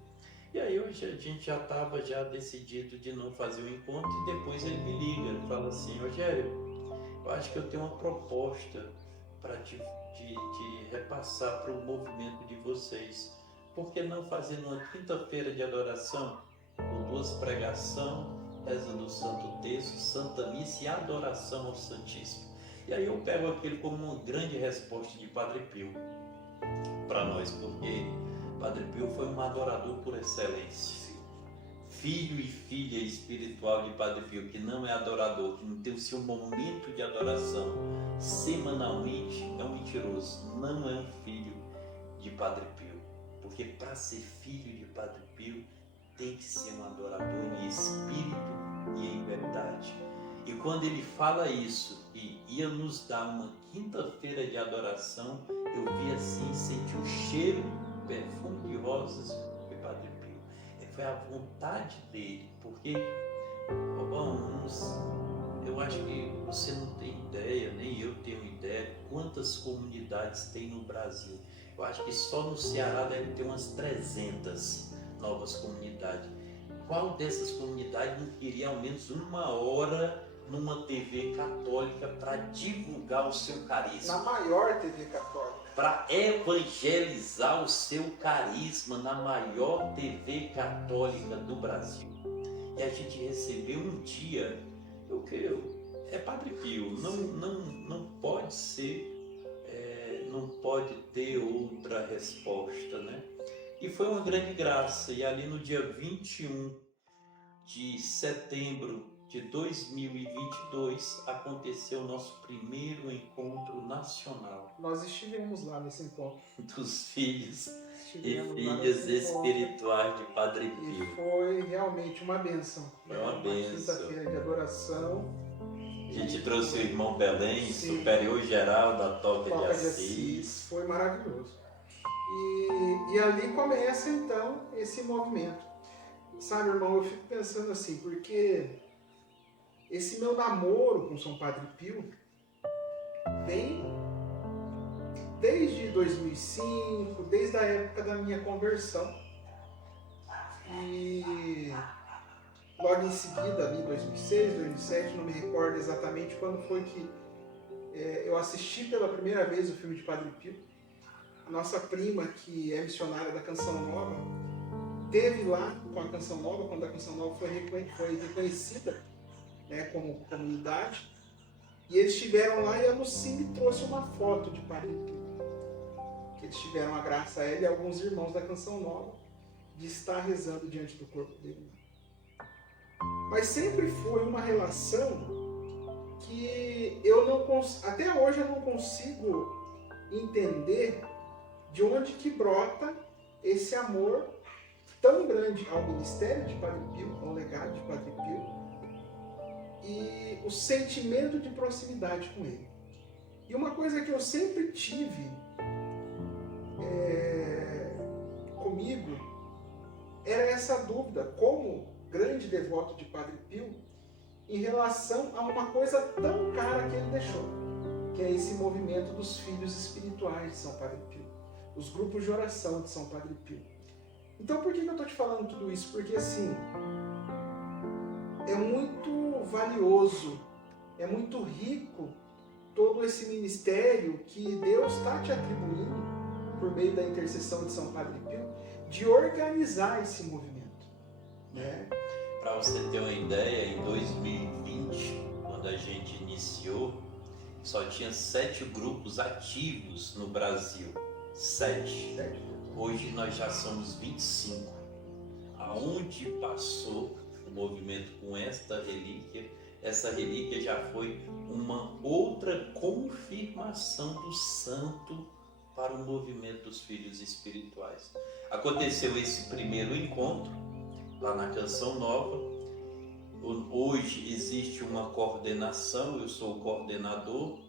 E aí hoje a gente já estava decidido de não fazer o encontro e depois ele me liga, ele fala assim, Rogério, eu acho que eu tenho uma proposta para te repassar para o movimento de vocês. Por que não fazer numa quinta-feira de adoração, com 2 pregações, reza do Santo Terço, Santa Missa e adoração ao Santíssimo? E aí eu pego aquilo como uma grande resposta de Padre Pio para nós, porque Padre Pio foi um adorador por excelência. Filho e filha espiritual de Padre Pio, que não é adorador, que não tem o seu momento de adoração semanalmente, é um mentiroso, não é um filho de Padre Pio. Porque para ser filho de Padre Pio, tem que ser um adorador em espírito e em verdade. E quando ele fala isso, e ia nos dar uma quinta-feira de adoração, eu vi assim, senti o cheiro, perfume de rosas de Padre Pio. Foi a vontade dele, porque, eu acho que você não tem ideia, nem eu tenho ideia, quantas comunidades tem no Brasil. Eu acho que só no Ceará deve ter umas 300 novas comunidades. Qual dessas comunidades não queria ao menos 1 hora numa TV católica para divulgar o seu carisma? Na maior TV católica. Para evangelizar o seu carisma na maior TV católica do Brasil. E a gente recebeu um dia, é Padre Pio, não pode ser, não pode ter outra resposta, né? E foi uma grande graça. E ali no dia 21 de setembro de 2022 aconteceu o nosso primeiro encontro nacional Nós estivemos lá nesse encontro. dos filhos e Estivemos lá filhas nesse encontro. espirituais de Padre E Pio. foi realmente uma bênção. Foi uma bênção. Quinta-feira de adoração. A gente trouxe o irmão Belém, Sim. superior geral da Toca de Toca de Assis. Assis. Foi maravilhoso. E ali começa então esse movimento. Sabe, irmão, eu fico pensando assim, porque esse meu namoro com São Padre Pio vem desde 2005, desde a época da minha conversão. E logo em seguida, ali 2006, 2007, não me recordo exatamente quando foi que eu assisti pela primeira vez o filme de Padre Pio. A nossa prima, que é missionária da Canção Nova, esteve lá com a Canção Nova, quando a Canção Nova foi reconhecida, né, como comunidade. E eles estiveram lá e a Lucy me trouxe uma foto de Padre Pio. Que eles tiveram a graça, ela e alguns irmãos da Canção Nova, de estar rezando diante do corpo dele. Mas sempre foi uma relação que até hoje eu não consigo entender de onde que brota esse amor tão grande ao ministério de Padre Pio, ao legado de Padre Pio, e o sentimento de proximidade com ele. E uma coisa que eu sempre tive comigo era essa dúvida, como grande devoto de Padre Pio, em relação a uma coisa tão cara que ele deixou, que é esse movimento dos filhos espirituais de São Padre Pio, os grupos de oração de São Padre Pio. Então por que eu estou te falando tudo isso? Porque assim, é muito valioso, é muito rico todo esse ministério que Deus está te atribuindo por meio da intercessão de São Padre Pio, de organizar esse movimento, né? Para você ter uma ideia, em 2020, quando a gente iniciou, só tinha 7 grupos ativos no Brasil. 7. Hoje nós já somos 25. Aonde passou o movimento com essa relíquia já foi uma outra confirmação do santo para o movimento dos filhos espirituais. Aconteceu esse primeiro encontro lá na Canção Nova. Hoje existe uma coordenação, eu sou o coordenador,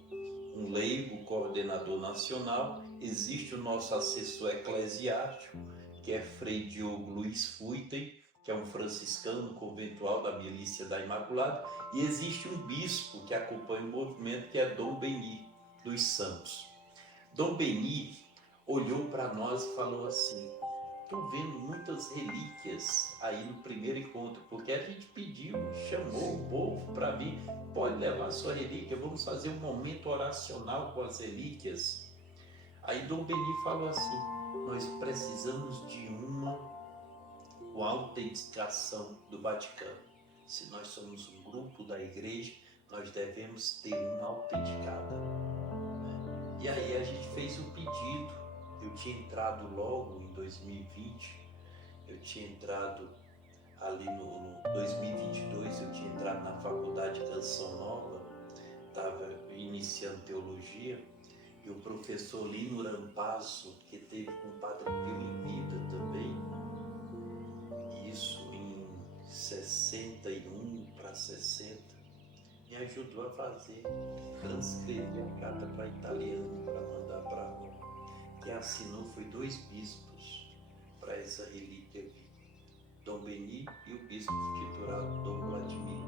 um leigo coordenador nacional. Existe o nosso assessor eclesiástico, que é Frei Diogo Luiz Fuiten, que é um franciscano conventual da Milícia da Imaculada, e existe um bispo que acompanha o movimento, que é Dom Beni dos Santos. Dom Beni olhou para nós e falou assim: estou vendo muitas relíquias aí no primeiro encontro, porque a gente pediu, chamou o povo para vir, pode levar a sua relíquia, vamos fazer um momento oracional com as relíquias. Aí Dom Beni falou assim: nós precisamos de uma com autenticação do Vaticano. Se nós somos um grupo da igreja, nós devemos ter uma autenticada. E aí a gente fez um pedido. Eu tinha entrado logo em 2020, eu tinha entrado ali no 2022, eu tinha entrado na faculdade de Canção Nova, estava iniciando teologia, e o professor Lino Rampazzo, que teve com o Padre Pio em vida também, isso em 61 para 60, me ajudou a fazer, transcrever a carta para italiano para mandar para Roma. Quem assinou foi 2 bispos para essa relíquia vir, Dom Beni e o bispo titulado Dom Vladimir.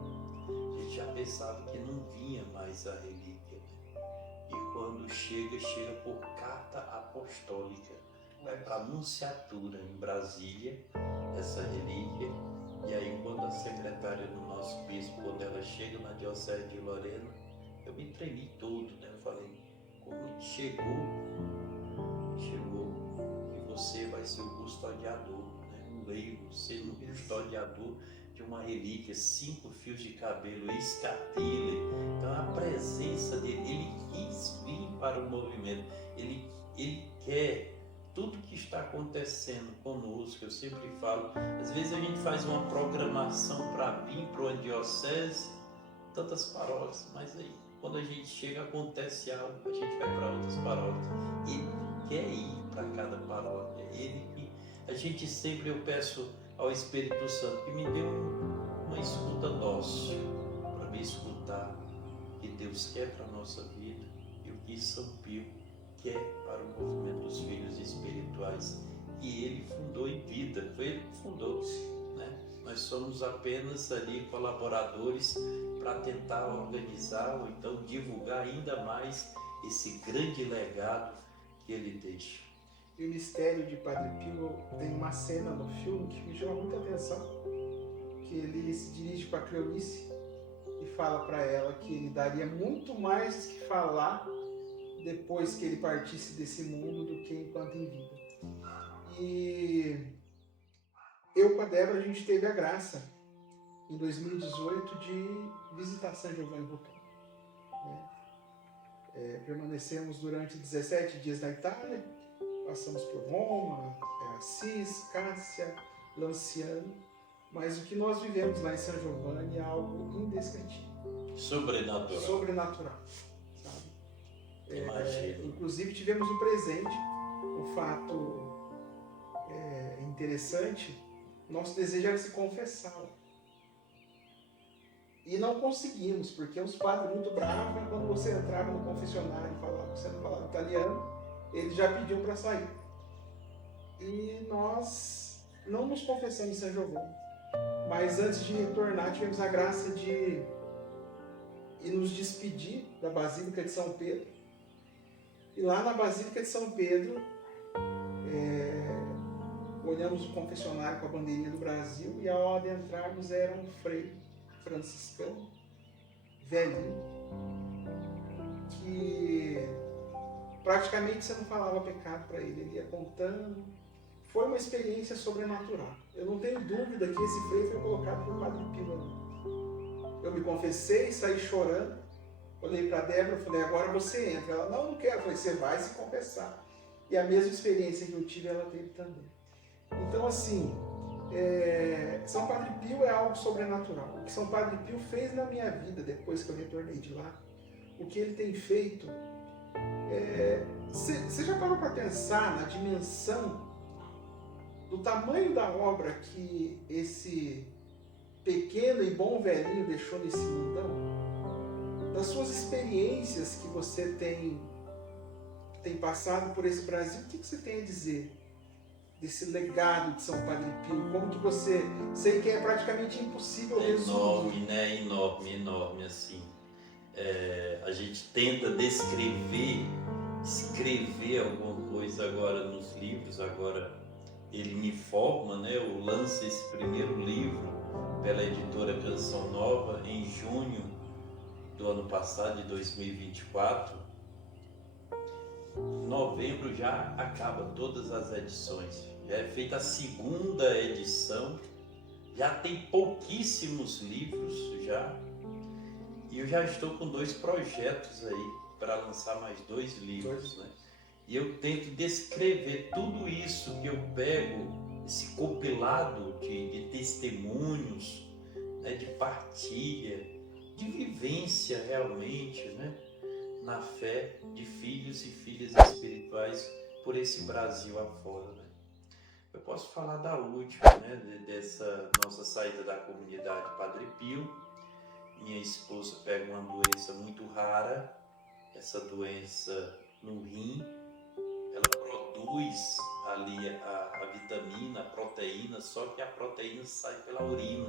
A gente já pensava que não vinha mais a relíquia, e quando chega por carta apostólica, vai para a Nunciatura em Brasília, essa relíquia. E aí quando a secretária do nosso bispo, quando ela chega na diocese de Lorena, eu me tremi todo, né? Eu falei, como chegou, e você vai ser o custodiador, né? Um leigo sendo o custodiador de uma relíquia, 5 fios de cabelo, escapile. Então a presença dele, ele quis vir para o movimento, ele quer tudo que está acontecendo conosco. Eu sempre falo, às vezes a gente faz uma programação para vir para uma diocese, tantas paróquias, mas aí quando a gente chega acontece algo, a gente vai para outras paróquias. Ele quer ir para cada paróquia. Ele que a gente sempre, eu peço ao Espírito Santo que me dê uma escuta dócil para me escutar o que Deus quer para a nossa vida e o que São Pio quer para o movimento dos filhos espirituais que ele fundou em vida. Foi ele que fundou, né? Nós somos apenas ali colaboradores para tentar organizar ou então divulgar ainda mais esse grande legado que ele deixa. E o mistério de Padre Pio tem uma cena no filme que me chama muita atenção, que ele se dirige para Cleonice e fala para ela que ele daria muito mais que falar depois que ele partisse desse mundo do que enquanto em vida. E eu com a Débora, a gente teve a graça em 2018 de visitar São Giovanni Botão. Permanecemos durante 17 dias na Itália, passamos por Roma, Assis, Cássia, Lanciano, mas o que nós vivemos lá em São Giovanni é algo indescritível. Sobrenatural. Sabe? Inclusive tivemos um presente, um fato interessante, nosso desejo era se confessar. E não conseguimos, porque os padres muito bravos, quando você entrava no confessionário e falava que você não falava italiano, eles já pediam para sair. E nós não nos confessamos em São Giovanni. Mas antes de retornar, tivemos a graça de nos despedir da Basílica de São Pedro. E lá na Basílica de São Pedro, olhamos o confessionário com a bandeirinha do Brasil e ao adentrarmos era um frei franciscano, velhinho, que praticamente você não falava pecado para ele, ele ia contando. Foi uma experiência sobrenatural. Eu não tenho dúvida que esse freio foi colocado por Padre Pio. Eu me confessei, saí chorando, olhei para a Débora e falei, agora você entra. Ela, não quero. Eu falei, você vai se confessar. E a mesma experiência que eu tive, ela teve também. Então, assim, São Padre Pio é algo sobrenatural. O que São Padre Pio fez na minha vida, depois que eu retornei de lá, o que ele tem feito, você já parou para pensar na dimensão do tamanho da obra que esse pequeno e bom velhinho deixou nesse mundão? Das suas experiências que você tem passado por esse Brasil, o que você tem a dizer desse legado de São Padre Pio? Como que você... Sei que é praticamente impossível resumir. Enorme, né? Enorme, assim. A gente tenta escrever alguma coisa agora nos livros, agora ele me forma, né? Eu lanço esse primeiro livro pela editora Canção Nova em junho do ano passado, de 2024. Em novembro já acaba todas as edições. Já é feita a segunda edição, já tem pouquíssimos livros já. E eu já estou com 2 projetos aí para lançar mais 2 livros, né? E eu tento descrever tudo isso que eu pego, esse compilado de testemunhos, né, de partilha, de vivência realmente, né, na fé de filhos e filhas espirituais por esse Brasil afora, né? Eu posso falar da última, né, dessa nossa saída da comunidade Padre Pio. Minha esposa pega uma doença muito rara, essa doença no rim. Ela produz ali a vitamina, a proteína, só que a proteína sai pela urina,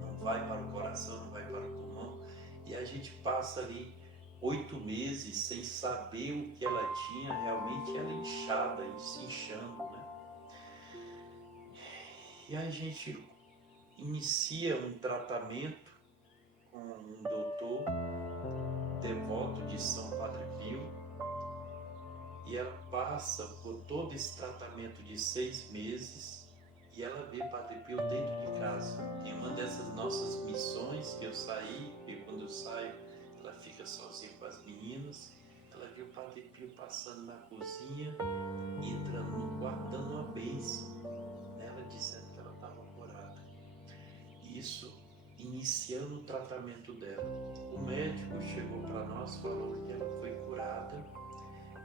não vai para o coração, não vai para o pulmão. E a gente passa ali 8 meses sem saber o que ela tinha, realmente ela inchada, se inchando, né? E a gente inicia um tratamento com um doutor devoto de São Padre Pio, e ela passa por todo esse tratamento de 6 meses e ela vê Padre Pio dentro de casa. Em uma dessas nossas missões que eu saí, e quando eu saio ela fica sozinha com as meninas, ela viu o Padre Pio passando na cozinha, entrando no quarto, dando uma bênção nela, dizendo que ela estava curada. Isso iniciando o tratamento dela. O médico chegou para nós, falou que ela foi curada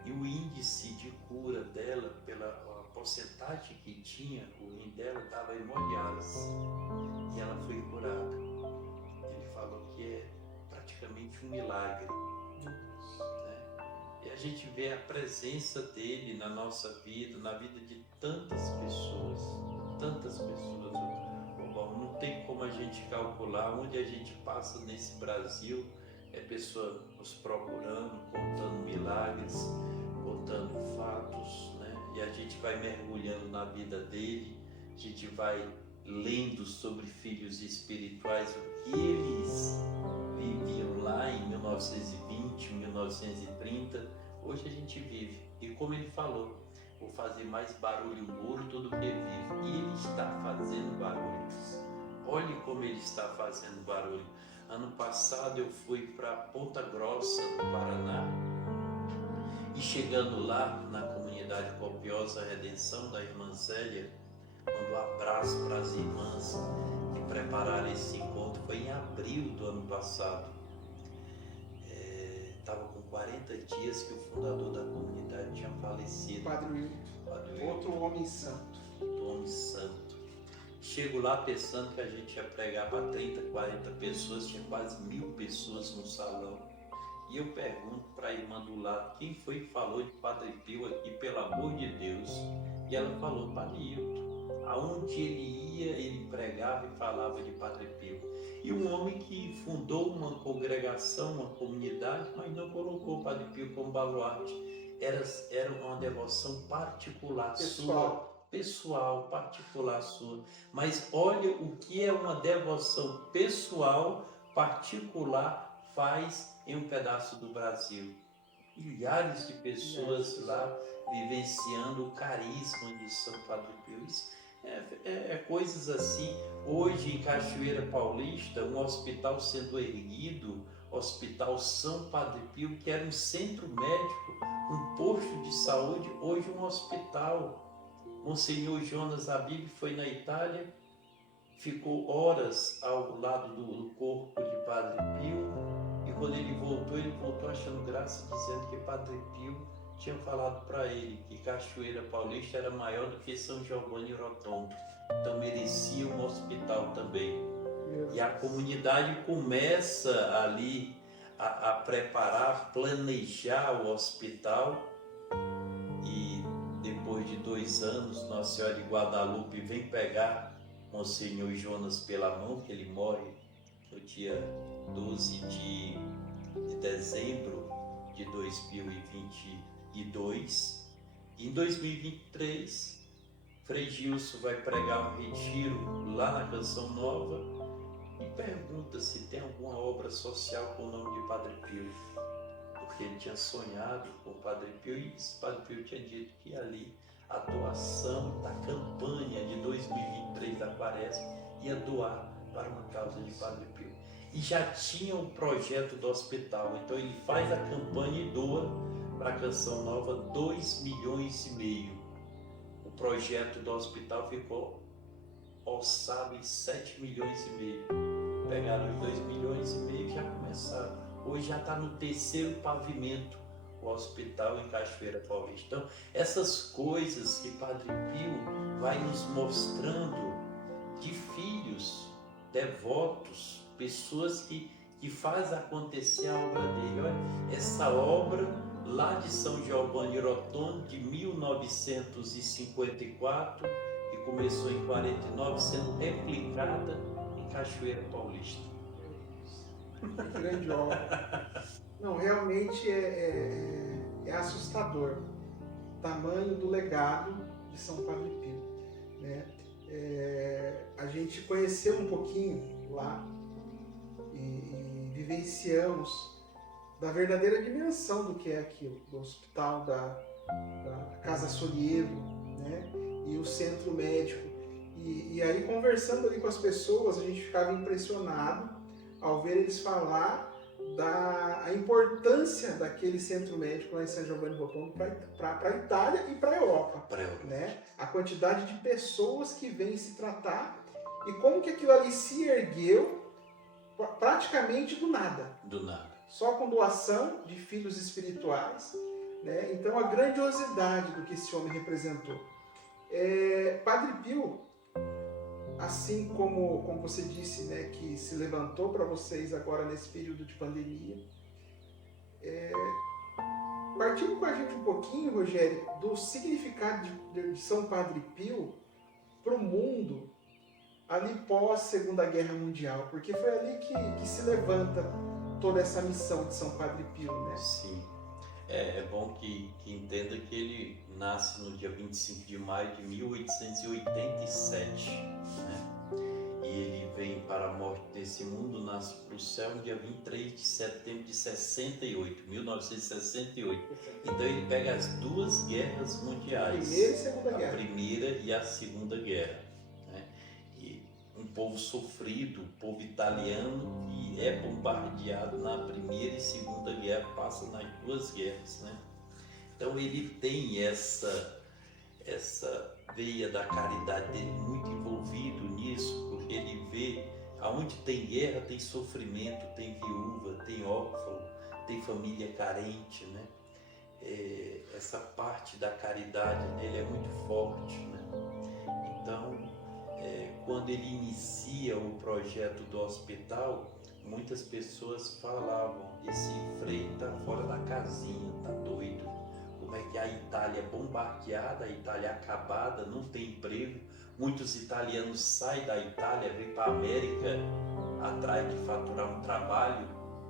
e o índice de cura dela, pela porcentagem que tinha, o rim dela estava hemodiálise e ela foi curada. Ele falou que é praticamente um milagre, né? E a gente vê a presença dele na nossa vida, na vida de tantas pessoas, tantas pessoas. Bom, não tem como a gente calcular onde a gente passa nesse Brasil, pessoa nos procurando, contando milagres, contando fatos, né? E a gente vai mergulhando na vida dele, a gente vai lendo sobre filhos espirituais, o que eles viviam lá em 1920, 1930, hoje a gente vive. E como ele falou, vou fazer mais barulho morto do que vivo. E ele está fazendo barulho. Olhe como ele está fazendo barulho. Ano passado eu fui para Ponta Grossa, no Paraná, e chegando lá na comunidade Copiosa Redenção da irmã Zélia, mando um abraço para as irmãs que prepararam esse encontro. Foi em abril do ano passado. Estava com 40 dias que o fundador da comunidade tinha falecido. Padre Wilton, outro homem santo. Outro homem santo. Chego lá pensando que a gente ia pregar para 30, 40 pessoas, tinha quase 1000 pessoas no salão. E eu pergunto para a irmã do lado, quem foi que falou de Padre Pio aqui, pelo amor de Deus? E ela falou, Padre Hilton. Aonde ele ia, ele pregava e falava de Padre Pio. E um homem que fundou uma congregação, uma comunidade, mas não colocou o Padre Pio como baluarte. Era uma devoção particular pessoal, particular sua. Mas olha o que é uma devoção pessoal, particular, faz em um pedaço do Brasil. Milhares de pessoas lá vivenciando o carisma de São Padre Pio. Coisas assim. Hoje em Cachoeira Paulista, um hospital sendo erguido, Hospital São Padre Pio, que era um centro médico, um posto de saúde, hoje um hospital. Monsenhor Jonas Abib foi na Itália, ficou horas ao lado do corpo de Padre Pio, e quando ele voltou achando graça, dizendo que Padre Pio tinha falado para ele que Cachoeira Paulista era maior do que São Giovanni Rotondo, então merecia um hospital também. E a comunidade começa ali a preparar, planejar o hospital, e depois de 2 anos, Nossa Senhora de Guadalupe vem pegar Monsenhor Jonas pela mão, que ele morre no dia 12 de dezembro de 2022. Em 2023, Frei Gilson vai pregar um retiro lá na Canção Nova e pergunta se tem alguma obra social com o nome de Padre Pio, porque ele tinha sonhado com o Padre Pio e o Padre Pio tinha dito que ali a doação da campanha de 2023 da Quaresma ia doar para uma causa de Padre Pio. E já tinha o projeto do hospital, então ele faz a campanha e doa para a Canção Nova 2,5 milhões. O projeto do hospital ficou orçado em 7,5 milhões. Pegaram os 2,5 milhões e já começaram. Hoje já está no 3º pavimento o hospital em Cachoeira Paulista. Então, essas coisas que Padre Pio vai nos mostrando de filhos devotos, pessoas que fazem acontecer a obra dele. Olha, essa obra lá de São Giovanni Rotondo, de 1954, que começou em 49, sendo replicada em Cachoeira Paulista. Grande obra. Não, realmente é assustador o tamanho do legado de São Padre Pio, né? A gente conheceu um pouquinho lá e vivenciamos da verdadeira dimensão do que é aquilo, do hospital da Casa Solievo, né? E o centro médico. E aí, conversando ali com as pessoas, a gente ficava impressionado ao ver eles falar da importância daquele centro médico lá em San Giovanni Rotondo para a Itália e para a Europa. Né? A quantidade de pessoas que vêm se tratar e como que aquilo ali se ergueu praticamente do nada. Do nada. Só com doação de filhos espirituais. Né? Então a grandiosidade do que esse homem representou. Padre Pio, assim como você disse, né, que se levantou para vocês agora nesse período de pandemia, partindo com a gente um pouquinho, Rogério, do significado de São Padre Pio para o mundo ali pós Segunda Guerra Mundial, porque foi ali que se levanta toda essa missão de São Padre Pio, né? Sim. É bom que entenda que ele nasce no dia 25 de maio de 1887, né? E ele vem para a morte desse mundo, nasce para o céu no dia 23 de setembro de 1968. Então ele pega as duas guerras mundiais. Primeira e Segunda Guerra. A Primeira e a Segunda Guerra. Né? E um povo sofrido, o povo italiano, que é bombardeado na Primeira e Segunda Guerra, passa nas duas guerras, né? Então ele tem essa veia da caridade dele muito envolvido nisso, porque ele vê aonde tem guerra, tem sofrimento, tem viúva, tem órfão, tem família carente, né? Essa parte da caridade dele é muito forte, né? Então, quando ele inicia o projeto do hospital, muitas pessoas falavam: esse frei está fora da casinha, está doido. Como é que a Itália é bombardeada, a Itália é acabada, não tem emprego. Muitos italianos saem da Itália, vêm para a América atrás de faturar um trabalho,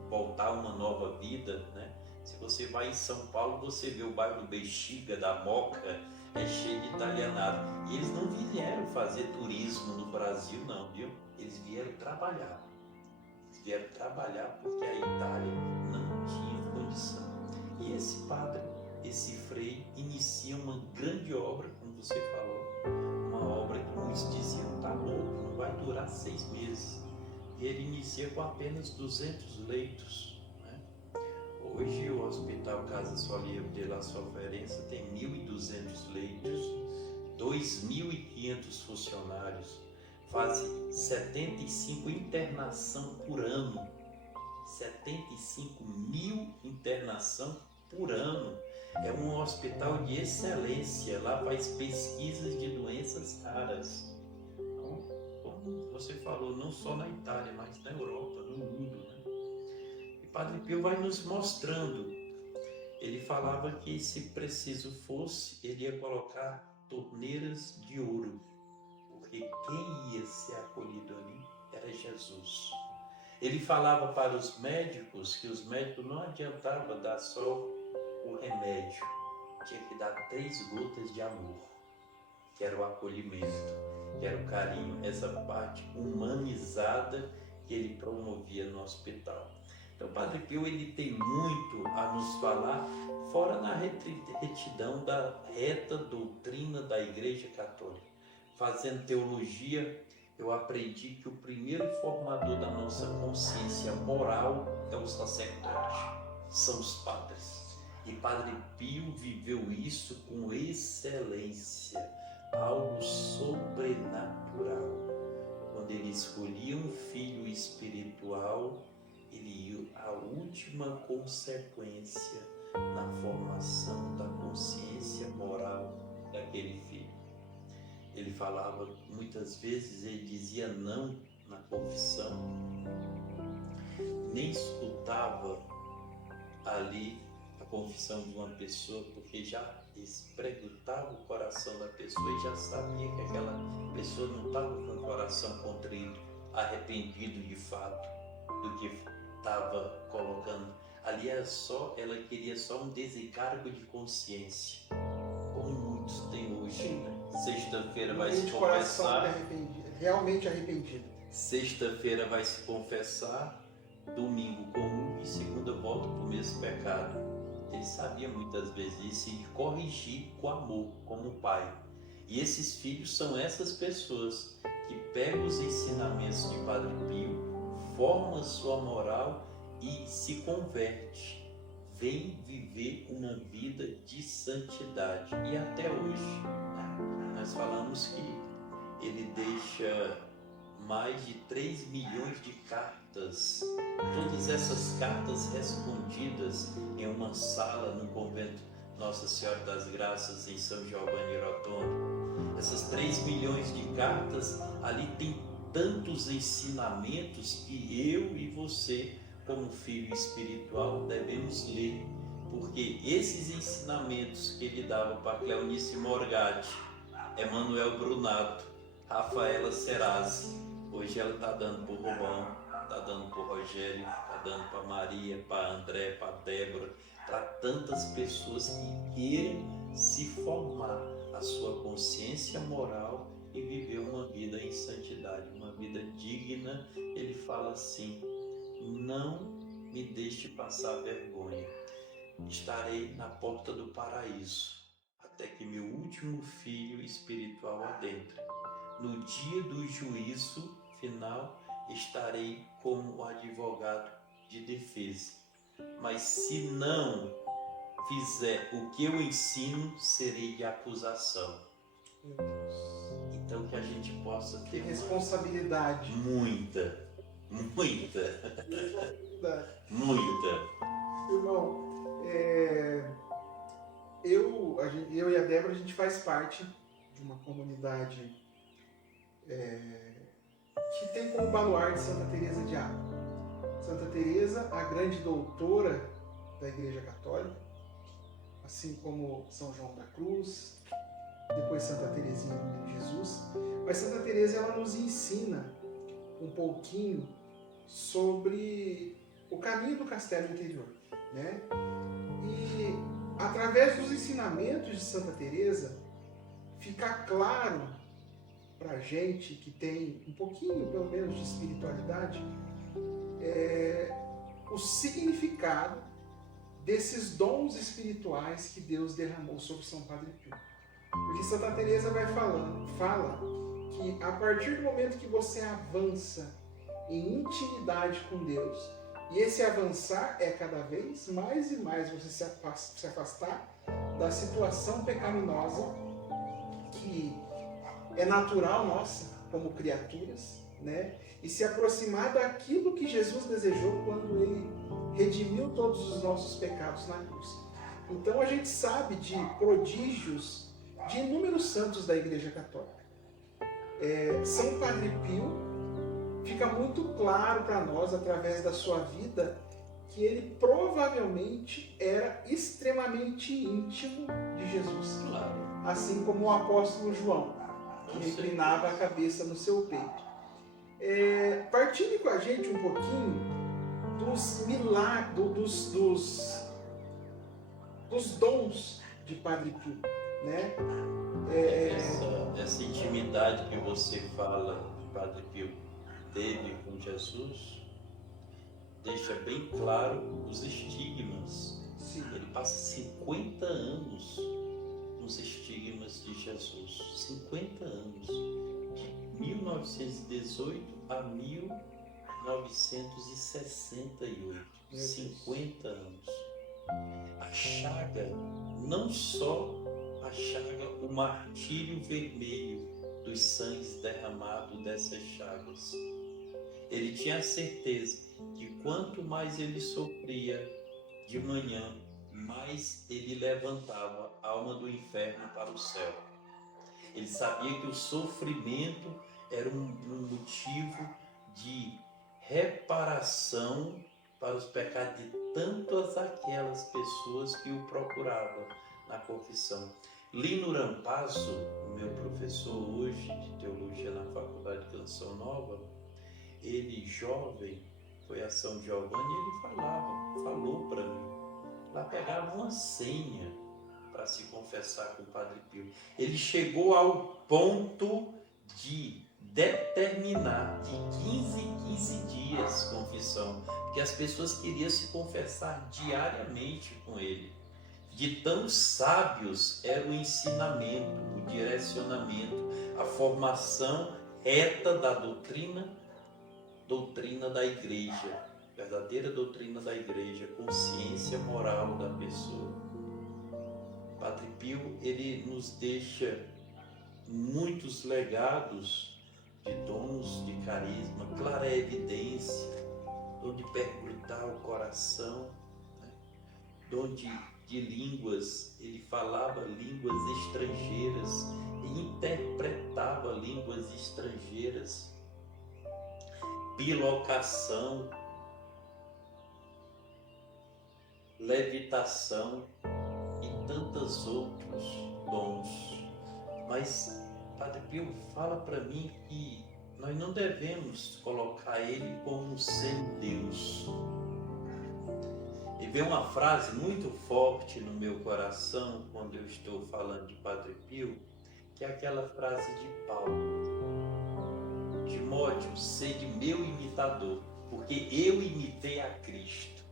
voltar a uma nova vida, né? Se você vai em São Paulo, você vê o bairro do Bexiga, da Moca, é cheio de italianado. E eles não vieram fazer turismo no Brasil, não, viu? Eles vieram trabalhar. Eles vieram trabalhar porque a Itália não tinha condição. E esse padre, esse frei, inicia uma grande obra, como você falou, uma obra que muitos diziam: tá louco, não vai durar 6 meses. E ele inicia com apenas 200 leitos. Né? Hoje o Hospital Casa Solia de la Sofferenza tem 1.200 leitos, 2.500 funcionários, fazem 75 internação por ano, 75.000 internação por ano. É um hospital de excelência, lá faz pesquisas de doenças raras. Então, como você falou, não só na Itália, mas na Europa, no mundo, né? E Padre Pio vai nos mostrando. Ele falava que, se preciso fosse, ele ia colocar torneiras de ouro, porque quem ia ser acolhido ali era Jesus. Ele falava para os médicos que os médicos não adiantava dar só o remédio, tinha que dar 3 gotas de amor, que era o acolhimento, que era o carinho, essa parte humanizada que ele promovia no hospital. Então, Padre Pio, ele tem muito a nos falar, fora na retidão da reta doutrina da Igreja Católica. Fazendo teologia, eu aprendi que o primeiro formador da nossa consciência moral é o sacerdote, são os padres. E Padre Pio viveu isso com excelência, algo sobrenatural. Quando ele escolhia um filho espiritual, ele ia à última consequência na formação da consciência moral daquele filho. Ele falava, muitas vezes, ele dizia não na confissão, nem escutava ali a confissão de uma pessoa, porque já espreguntava o coração da pessoa e já sabia que aquela pessoa não estava com o coração contrito, arrependido de fato do que estava colocando. Ali era só, ela queria só um desencargo de consciência, como muitos têm hoje, né? Sexta-feira vai se confessar, realmente arrependido. Sexta-feira vai se confessar, domingo comum e segunda volta para o mesmo pecado. Ele sabia muitas vezes isso e corrigir com amor, como pai. E esses filhos são essas pessoas que pegam os ensinamentos de Padre Pio, formam a sua moral e se converte, vem viver uma vida de santidade. E até hoje, né, nós falamos que ele deixa mais de 3 milhões de cartas, todas essas cartas respondidas em uma sala no convento Nossa Senhora das Graças em São Giovanni Rotondo. Essas 3 milhões de cartas, ali tem tantos ensinamentos que eu e você, como filho espiritual, devemos ler, porque esses ensinamentos que ele dava para Cleonice Morgatti, Emanuel Brunato, Rafaela Serazzi, hoje ela está dando para o Romão, está dando para o Rogério, está dando para Maria, para André, para Débora, para tantas pessoas que queiram se formar a sua consciência moral e viver uma vida em santidade, uma vida digna. Ele fala assim: não me deixe passar vergonha, estarei na porta do paraíso, até que meu último filho espiritual adentre. No dia do juízo final, estarei como advogado de defesa. Mas se não fizer o que eu ensino, serei de acusação. Meu Deus. Então que a gente possa Que ter responsabilidade. muita. Responsabilidade. Irmão, eu e a Débora, a gente faz parte de uma comunidade que tem como baluarte Santa Teresa de Ávila. Santa Teresa, a grande doutora da Igreja Católica, assim como São João da Cruz, depois Santa Teresinha do Menino Jesus. Mas Santa Teresa, ela nos ensina um pouquinho sobre o caminho do castelo interior, né? E através dos ensinamentos de Santa Teresa, fica claro para a gente que tem um pouquinho, pelo menos, de espiritualidade, o significado desses dons espirituais que Deus derramou sobre São Padre Pio. Porque Santa Teresa fala que a partir do momento que você avança em intimidade com Deus, e esse avançar é cada vez mais e mais você se afastar da situação pecaminosa que é natural nossa como criaturas, né? E se aproximar daquilo que Jesus desejou quando ele redimiu todos os nossos pecados na cruz. Então a gente sabe de prodígios de inúmeros santos da Igreja Católica. São Padre Pio, fica muito claro para nós, através da sua vida, que ele provavelmente era extremamente íntimo de Jesus. Claro. Assim como o apóstolo João, que inclinava a cabeça no seu peito. Partilhe com a gente um pouquinho dos milagres, dos dons de Padre Pio, né? Essa intimidade que você fala que Padre Pio teve com Jesus deixa bem claro os estigmas. Sim. Ele passa 50 anos nos estigmas de Jesus. 50 anos. De 1918 a 1968. 50 anos. A chaga, não só a chaga, o martírio vermelho dos sangues derramados dessas chagas. Ele tinha a certeza que quanto mais ele sofria de manhã, mais ele levantava a alma do inferno para o céu. Ele sabia que o sofrimento era um motivo de reparação para os pecados de tantas aquelas pessoas que o procuravam na confissão. Lino Rampazzo, o meu professor hoje de teologia na Faculdade de Canção Nova, ele jovem foi a São Giovanni e ele falou para mim, lá pegava uma senha para se confessar com o Padre Pio. Ele chegou ao ponto de determinar de 15 em 15 dias confissão, porque as pessoas queriam se confessar diariamente com ele. De tão sábios era o ensinamento, o direcionamento, a formação reta da doutrina da igreja. verdadeira doutrina da igreja, consciência moral da pessoa. Padre Pio, ele nos deixa muitos legados de dons de carisma, clarevidência, dom de perguntar o coração, né? Dom de línguas. Ele falava línguas estrangeiras e interpretava línguas estrangeiras, bilocação, levitação e tantos outros dons. Mas Padre Pio fala para mim que nós não devemos colocar ele como um semideus. E vem uma frase muito forte no meu coração quando eu estou falando de Padre Pio, que é aquela frase de Paulo: Timóteo, sede meu imitador, porque eu imitei a Cristo.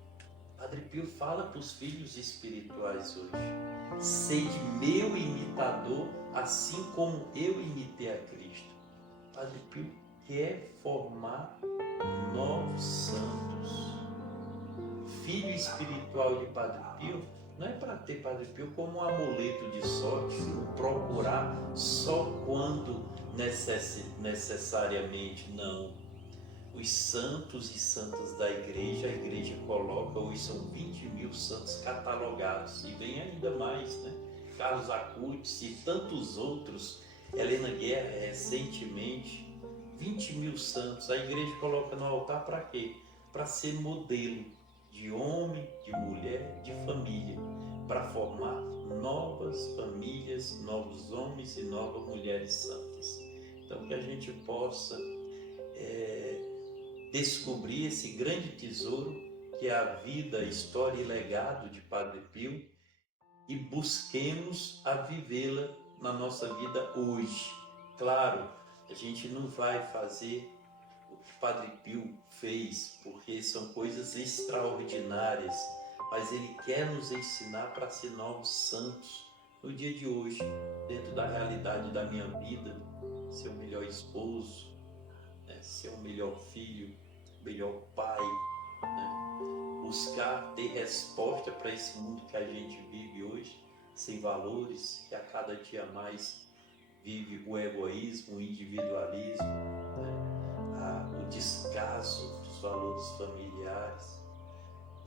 Padre Pio fala para os filhos espirituais hoje: sede meu imitador, assim como eu imitei a Cristo. Padre Pio quer formar novos santos. Filho espiritual de Padre Pio não é para ter Padre Pio como um amuleto de sorte, procurar só quando necessariamente, não. Os santos e santas da igreja, a igreja coloca, hoje são 20 mil santos catalogados, e vem ainda mais, né? Carlos Acutis e tantos outros, Helena Guerra recentemente, 20 mil santos, a igreja coloca no altar para quê? Para ser modelo de homem, de mulher, de família, para formar novas famílias, novos homens e novas mulheres santas. Então que a gente possa descobrir esse grande tesouro que é a vida, a história e legado de Padre Pio e busquemos a vivê-la na nossa vida hoje. Claro, a gente não vai fazer o que Padre Pio fez, porque são coisas extraordinárias, mas ele quer nos ensinar para ser novos santos no dia de hoje, dentro da realidade da minha vida, ser o melhor esposo, né? Ser o melhor filho, o melhor pai, né? Buscar ter resposta para esse mundo que a gente vive hoje, sem valores, que a cada dia mais vive o egoísmo, o individualismo, né? O descaso dos valores familiares.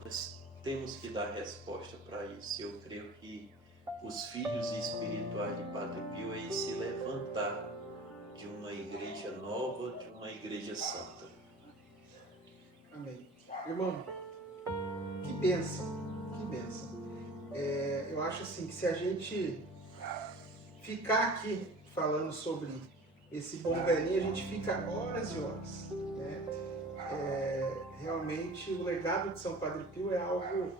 Nós temos que dar resposta para isso. Eu creio que os filhos espirituais de Padre Pio é se levantar de uma igreja nova, de uma igreja santa. Amém. Irmão, que bênção, que bênção. Eu acho assim que se a gente ficar aqui falando sobre esse bom velhinho, a gente fica horas e horas, né? Realmente o legado de São Padre Pio é algo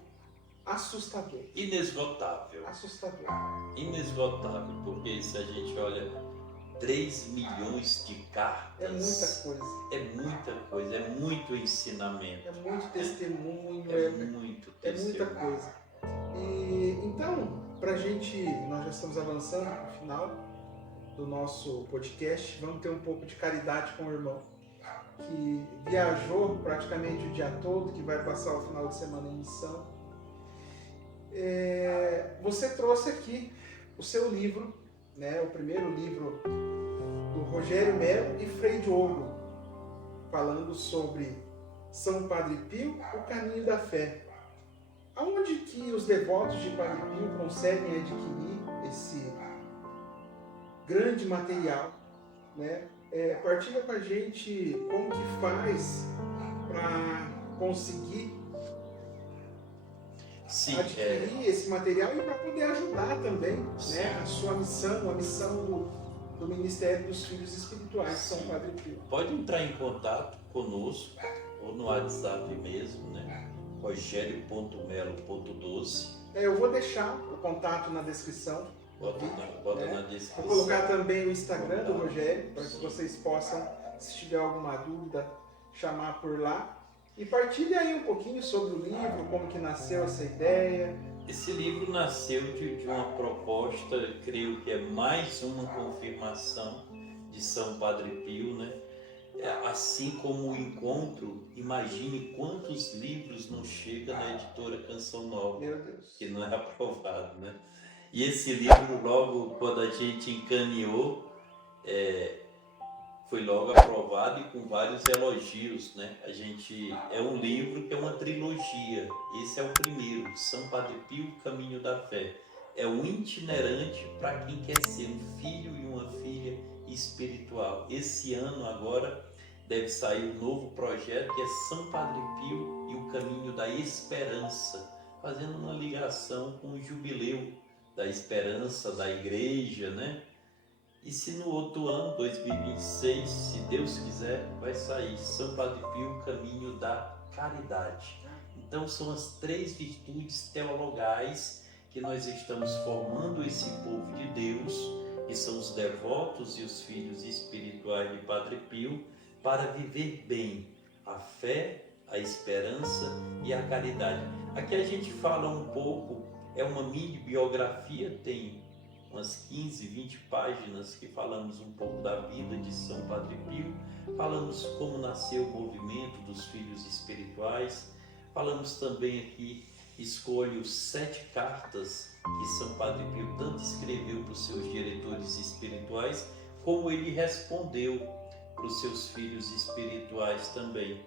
assustador. Inesgotável. Assustador. Inesgotável, porque se a gente olha 3 milhões de cartas, é muita coisa. É muita coisa, é muito ensinamento. É muito testemunho, é muito testemunho. É muita coisa. E então, nós já estamos avançando para o final do nosso podcast, vamos ter um pouco de caridade com o irmão que viajou praticamente o dia todo, que vai passar o final de semana em missão. Você trouxe aqui o seu livro, né, o primeiro livro do Rogério Melo e Frei Diogo, falando sobre São Padre Pio, o caminho da fé. Aonde que os devotos de Padre Pio conseguem adquirir esse grande material, né? Partilha com a gente como que faz para conseguir adquirir esse material e para poder ajudar também, né, a sua missão, a missão do Ministério dos Filhos Espirituais de São Padre Pio. Pode entrar em contato conosco ou no WhatsApp mesmo, né? Rogério.melo.12. Eu vou deixar o contato na descrição. Bota na descrição. Vou colocar também o Instagram do Rogério, para que vocês possam, se tiver alguma dúvida, chamar por lá. E partilhe aí um pouquinho sobre o livro, como que nasceu essa ideia. Esse livro nasceu de uma proposta, creio que é mais uma confirmação de São Padre Pio, né? assim como o encontro, imagine quantos livros não chegam na editora Canção Nova, Meu Deus. que não é aprovado, né? E esse livro, logo quando a gente encaminhou, foi logo aprovado e com vários elogios, né? É um livro que é uma trilogia. Esse é o primeiro, São Padre Pio, Caminho da Fé. É um itinerante para quem quer ser um filho e uma filha espiritual. Esse ano agora deve sair um novo projeto que é São Padre Pio e o Caminho da Esperança, fazendo uma ligação com o jubileu da esperança da igreja, né? E se no outro ano, 2026, se Deus quiser, vai sair São Padre Pio, Caminho da Caridade. Então são as 3 virtudes teologais que nós estamos formando esse povo de Deus, que são os devotos e os filhos espirituais de Padre Pio, para viver bem a fé, a esperança e a caridade. Aqui a gente fala um pouco, é uma mini biografia, tem umas 15, 20 páginas que falamos um pouco da vida de São Padre Pio, falamos como nasceu o movimento dos filhos espirituais, falamos também aqui, escolho 7 cartas que São Padre Pio tanto escreveu para os seus diretores espirituais, como ele respondeu para os seus filhos espirituais também.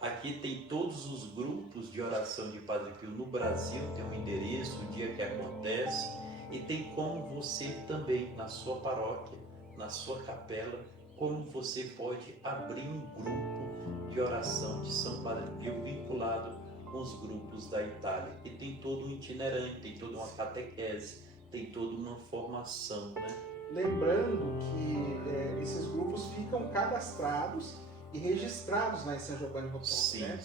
Aqui tem todos os grupos de oração de Padre Pio no Brasil, tem um endereço, o dia que acontece, e tem como você também, na sua paróquia, na sua capela, como você pode abrir um grupo de oração de São Padre Pio vinculado com os grupos da Itália. E tem todo um itinerante, tem toda uma catequese, tem toda uma formação, né? Lembrando que esses grupos ficam cadastrados e registrados na São Giovanni Rotondo, Sim, né?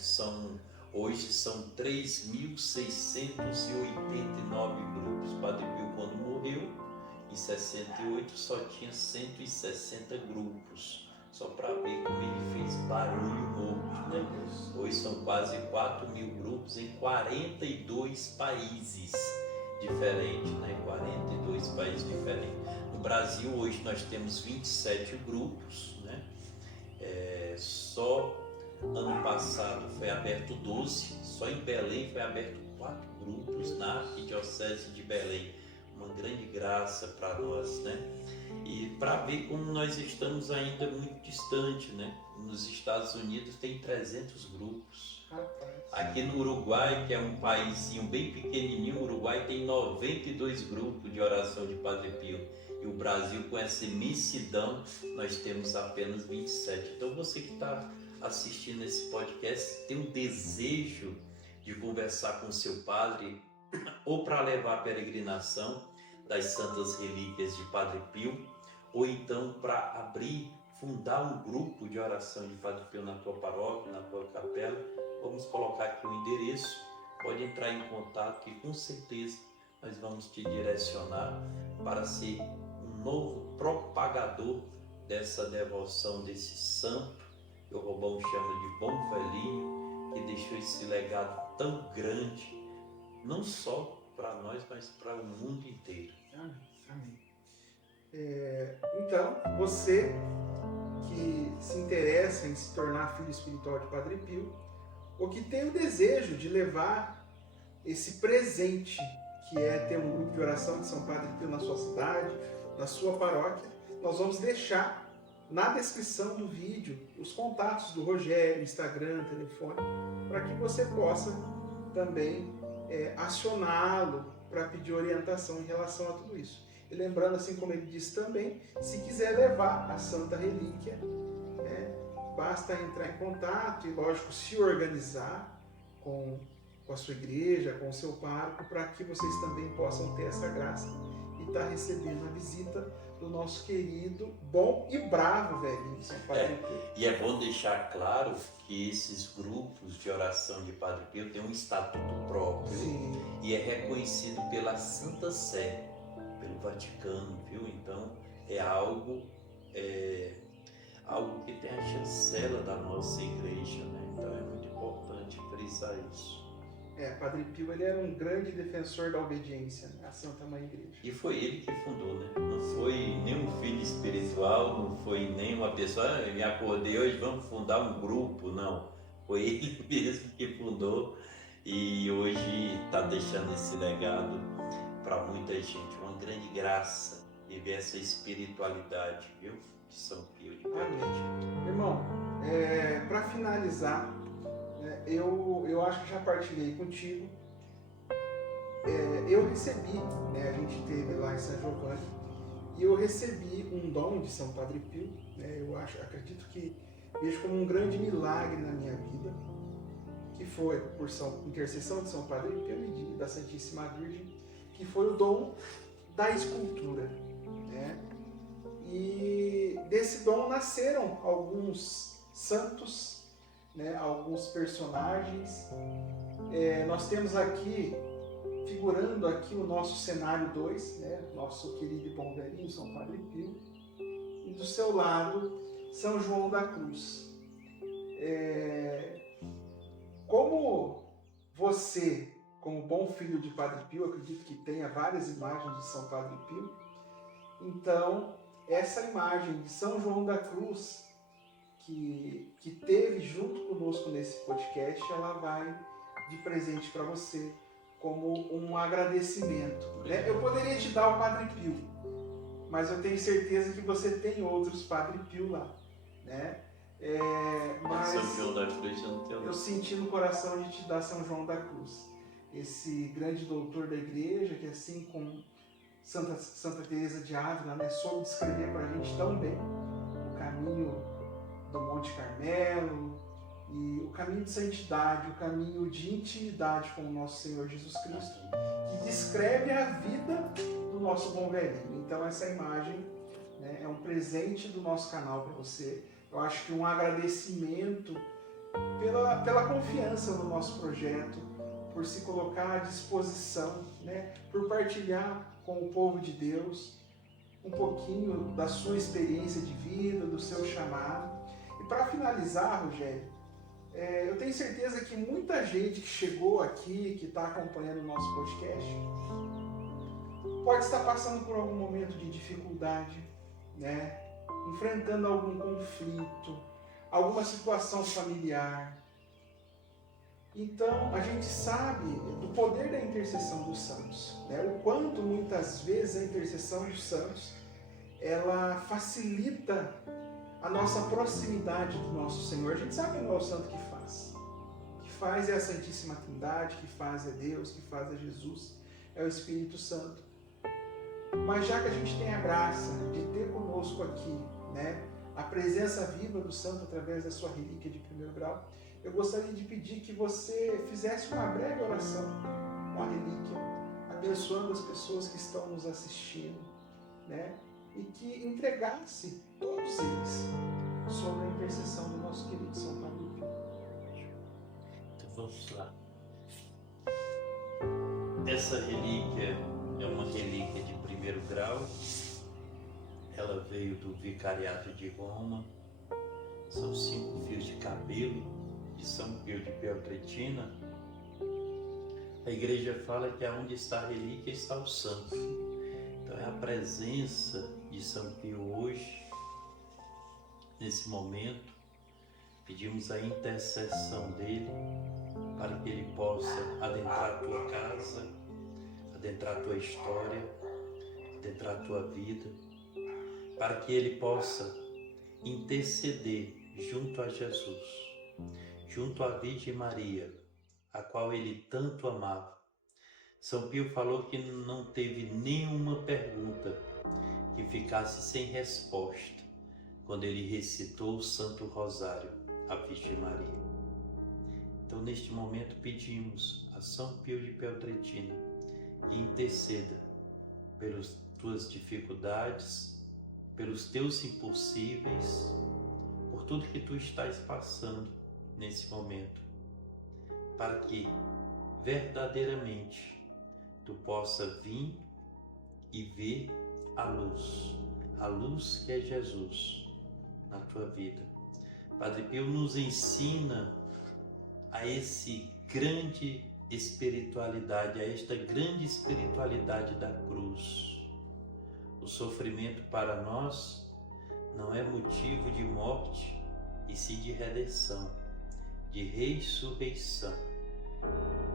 Hoje são 3.689 grupos. Padre Pio, quando morreu, em 68, só tinha 160 grupos. Só para ver como ele fez barulho morto, né? Hoje são quase 4.000 grupos em 42 países diferentes, né? 42 países diferentes. No Brasil, hoje nós temos 27 grupos, né? Só ano passado foi aberto 12, só em Belém foi aberto 4 grupos na Arquidiocese de Belém. Uma grande graça para nós, né? E para ver como nós estamos ainda muito distante, né? Nos Estados Unidos tem 300 grupos. Aqui no Uruguai, que é um paísinho bem pequenininho, o Uruguai tem 92 grupos de oração de Padre Pio. E o Brasil, com essa imensidão, nós temos apenas 27. Então você que está assistindo esse podcast, tem um desejo de conversar com seu padre, ou para levar a peregrinação das Santas Relíquias de Padre Pio, ou então para fundar um grupo de oração de Padre Pio na tua paróquia, na tua capela, vamos colocar aqui o endereço, pode entrar em contato que com certeza nós vamos te direcionar para ser um novo propagador dessa devoção desse santo, que o Robão chama de bom velhinho, que deixou esse legado tão grande, não só para nós, mas para o mundo inteiro. Amém. Então, você que se interessa em se tornar filho espiritual de Padre Pio, ou que tem o desejo de levar esse presente, que é ter um grupo de oração de São Padre Pio na sua cidade, na sua paróquia, nós vamos deixar na descrição do vídeo os contatos do Rogério, Instagram, telefone, para que você possa também acioná-lo para pedir orientação em relação a tudo isso. E lembrando, assim como ele disse também, se quiser levar a Santa Relíquia, basta entrar em contato e, lógico, se organizar com a sua igreja, com o seu pároco, para que vocês também possam ter essa graça e estar recebendo a visita do nosso querido, bom e bravo velhinho São Padre Pio. E é bom deixar claro que esses grupos de oração de Padre Pio têm um estatuto próprio. Sim. E é reconhecido pela Santa Sé, pelo Vaticano, viu? Então é algo que tem a chancela da nossa igreja, né? Então é muito importante frisar isso. Padre Pio ele era um grande defensor da obediência, né, à Santa Mãe Igreja. E foi ele que fundou, né? Não foi nenhum filho espiritual, não foi nenhuma pessoa, me acordei hoje, vamos fundar um grupo, não. Foi ele mesmo que fundou e hoje está deixando esse legado para muita gente, uma grande graça viver essa espiritualidade, viu? De São Pio de Pietrelcina. Irmão, para finalizar, eu acho que já partilhei contigo. Eu recebi, né, a gente esteve lá em São Giovanni, e eu recebi um dom de São Padre Pio, né, acredito que vejo como um grande milagre na minha vida, que foi por intercessão de São Padre Pio e da Santíssima Virgem, que foi o dom da escultura, né? E desse dom nasceram alguns santos, né, alguns personagens. Nós temos aqui, figurando aqui o nosso cenário 2, né, nosso querido e bom velhinho, São Padre Pio, e do seu lado, São João da Cruz. Como você, como bom filho de Padre Pio, acredito que tenha várias imagens de São Padre Pio, então essa imagem de São João da Cruz, que teve junto conosco nesse podcast, ela vai de presente para você, como um agradecimento, né? Eu poderia te dar o Padre Pio, mas eu tenho certeza que você tem outros Padre Pio lá, né? Mas São João da Cruz não tem. Eu senti no coração de te dar São João da Cruz, esse grande doutor da igreja, que assim como Santa Teresa de Ávila, né, soube descrever para a gente tão bem o caminho do Monte Carmelo e o caminho de santidade, o caminho de intimidade com o nosso Senhor Jesus Cristo, que descreve a vida do nosso bom velhinho. Então essa imagem, né, é um presente do nosso canal para você. Eu acho que um agradecimento pela confiança no nosso projeto, por se colocar à disposição, né, por partilhar com o povo de Deus um pouquinho da sua experiência de vida, do seu chamado. E para finalizar, Rogério, eu tenho certeza que muita gente que chegou aqui, que está acompanhando o nosso podcast, pode estar passando por algum momento de dificuldade, né, enfrentando algum conflito, alguma situação familiar. Então, a gente sabe do poder da intercessão dos santos, né? O quanto muitas vezes a intercessão dos santos ela facilita a nossa proximidade do nosso Senhor. A gente sabe que não é o santo que faz. O que faz é a Santíssima Trindade, que faz é Deus, que faz é Jesus, é o Espírito Santo. Mas já que a gente tem a graça de ter conosco aqui, né, a presença viva do santo através da sua relíquia de primeiro grau, eu gostaria de pedir que você fizesse uma breve oração com a relíquia, abençoando as pessoas que estão nos assistindo, né? E que entregasse todos eles sobre a intercessão do nosso querido São Padre Pio. Então vamos lá. Essa relíquia é uma relíquia de primeiro grau. Ela veio do Vicariato de Roma. São 5 fios de cabelo de São Pio de Pietrelcina. A igreja fala que aonde está a relíquia está o santo. Então é a presença de São Pio hoje, nesse momento. Pedimos a intercessão dele para que ele possa adentrar a tua casa, adentrar a tua história, adentrar a tua vida, para que ele possa interceder junto a Jesus, junto à Virgem Maria, a qual ele tanto amava. São Pio falou que não teve nenhuma pergunta que ficasse sem resposta quando ele recitou o Santo Rosário à Virgem Maria. Então, neste momento, pedimos a São Pio de Pietrelcina que interceda pelas tuas dificuldades, pelos teus impossíveis, por tudo que tu estás passando nesse momento, para que verdadeiramente tu possa vir e ver a luz que é Jesus na tua vida. Padre Pio nos ensina a esse grande espiritualidade, a esta grande espiritualidade da cruz. O sofrimento para nós não é motivo de morte, e sim de redenção, de ressurreição.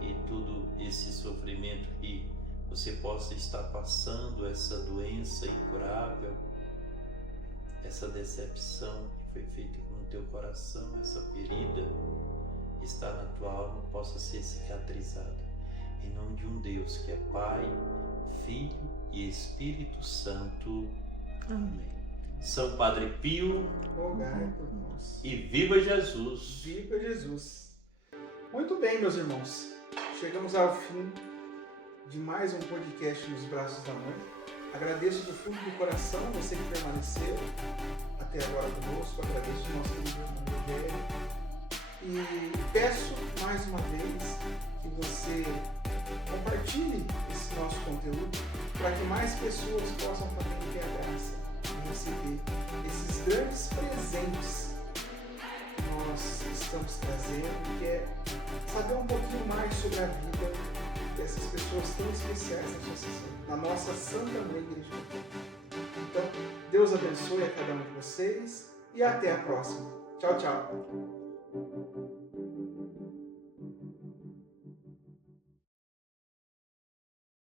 E tudo esse sofrimento que você possa estar passando, essa doença incurável, essa decepção que foi feita no teu coração, essa ferida que está na tua alma, possa ser cicatrizada. Em nome de um Deus que é Pai, Filho e Espírito Santo. Amém. São Padre Pio, rogai por nós. E viva Jesus! Viva Jesus! Muito bem, meus irmãos. Chegamos ao fim de mais um podcast nos braços da mãe. Agradeço do fundo do coração você que permaneceu até agora conosco. Agradeço o nosso querido irmão Rogério. E peço mais uma vez que você compartilhe esse nosso conteúdo para que mais pessoas possam também ter a graça de receber esses grandes presentes que nós estamos trazendo, que é saber um pouquinho mais sobre a vida dessas pessoas tão especiais na nossa Santa Mãe Igreja Católica. Então, Deus abençoe a cada um de vocês e até a próxima. Tchau, tchau.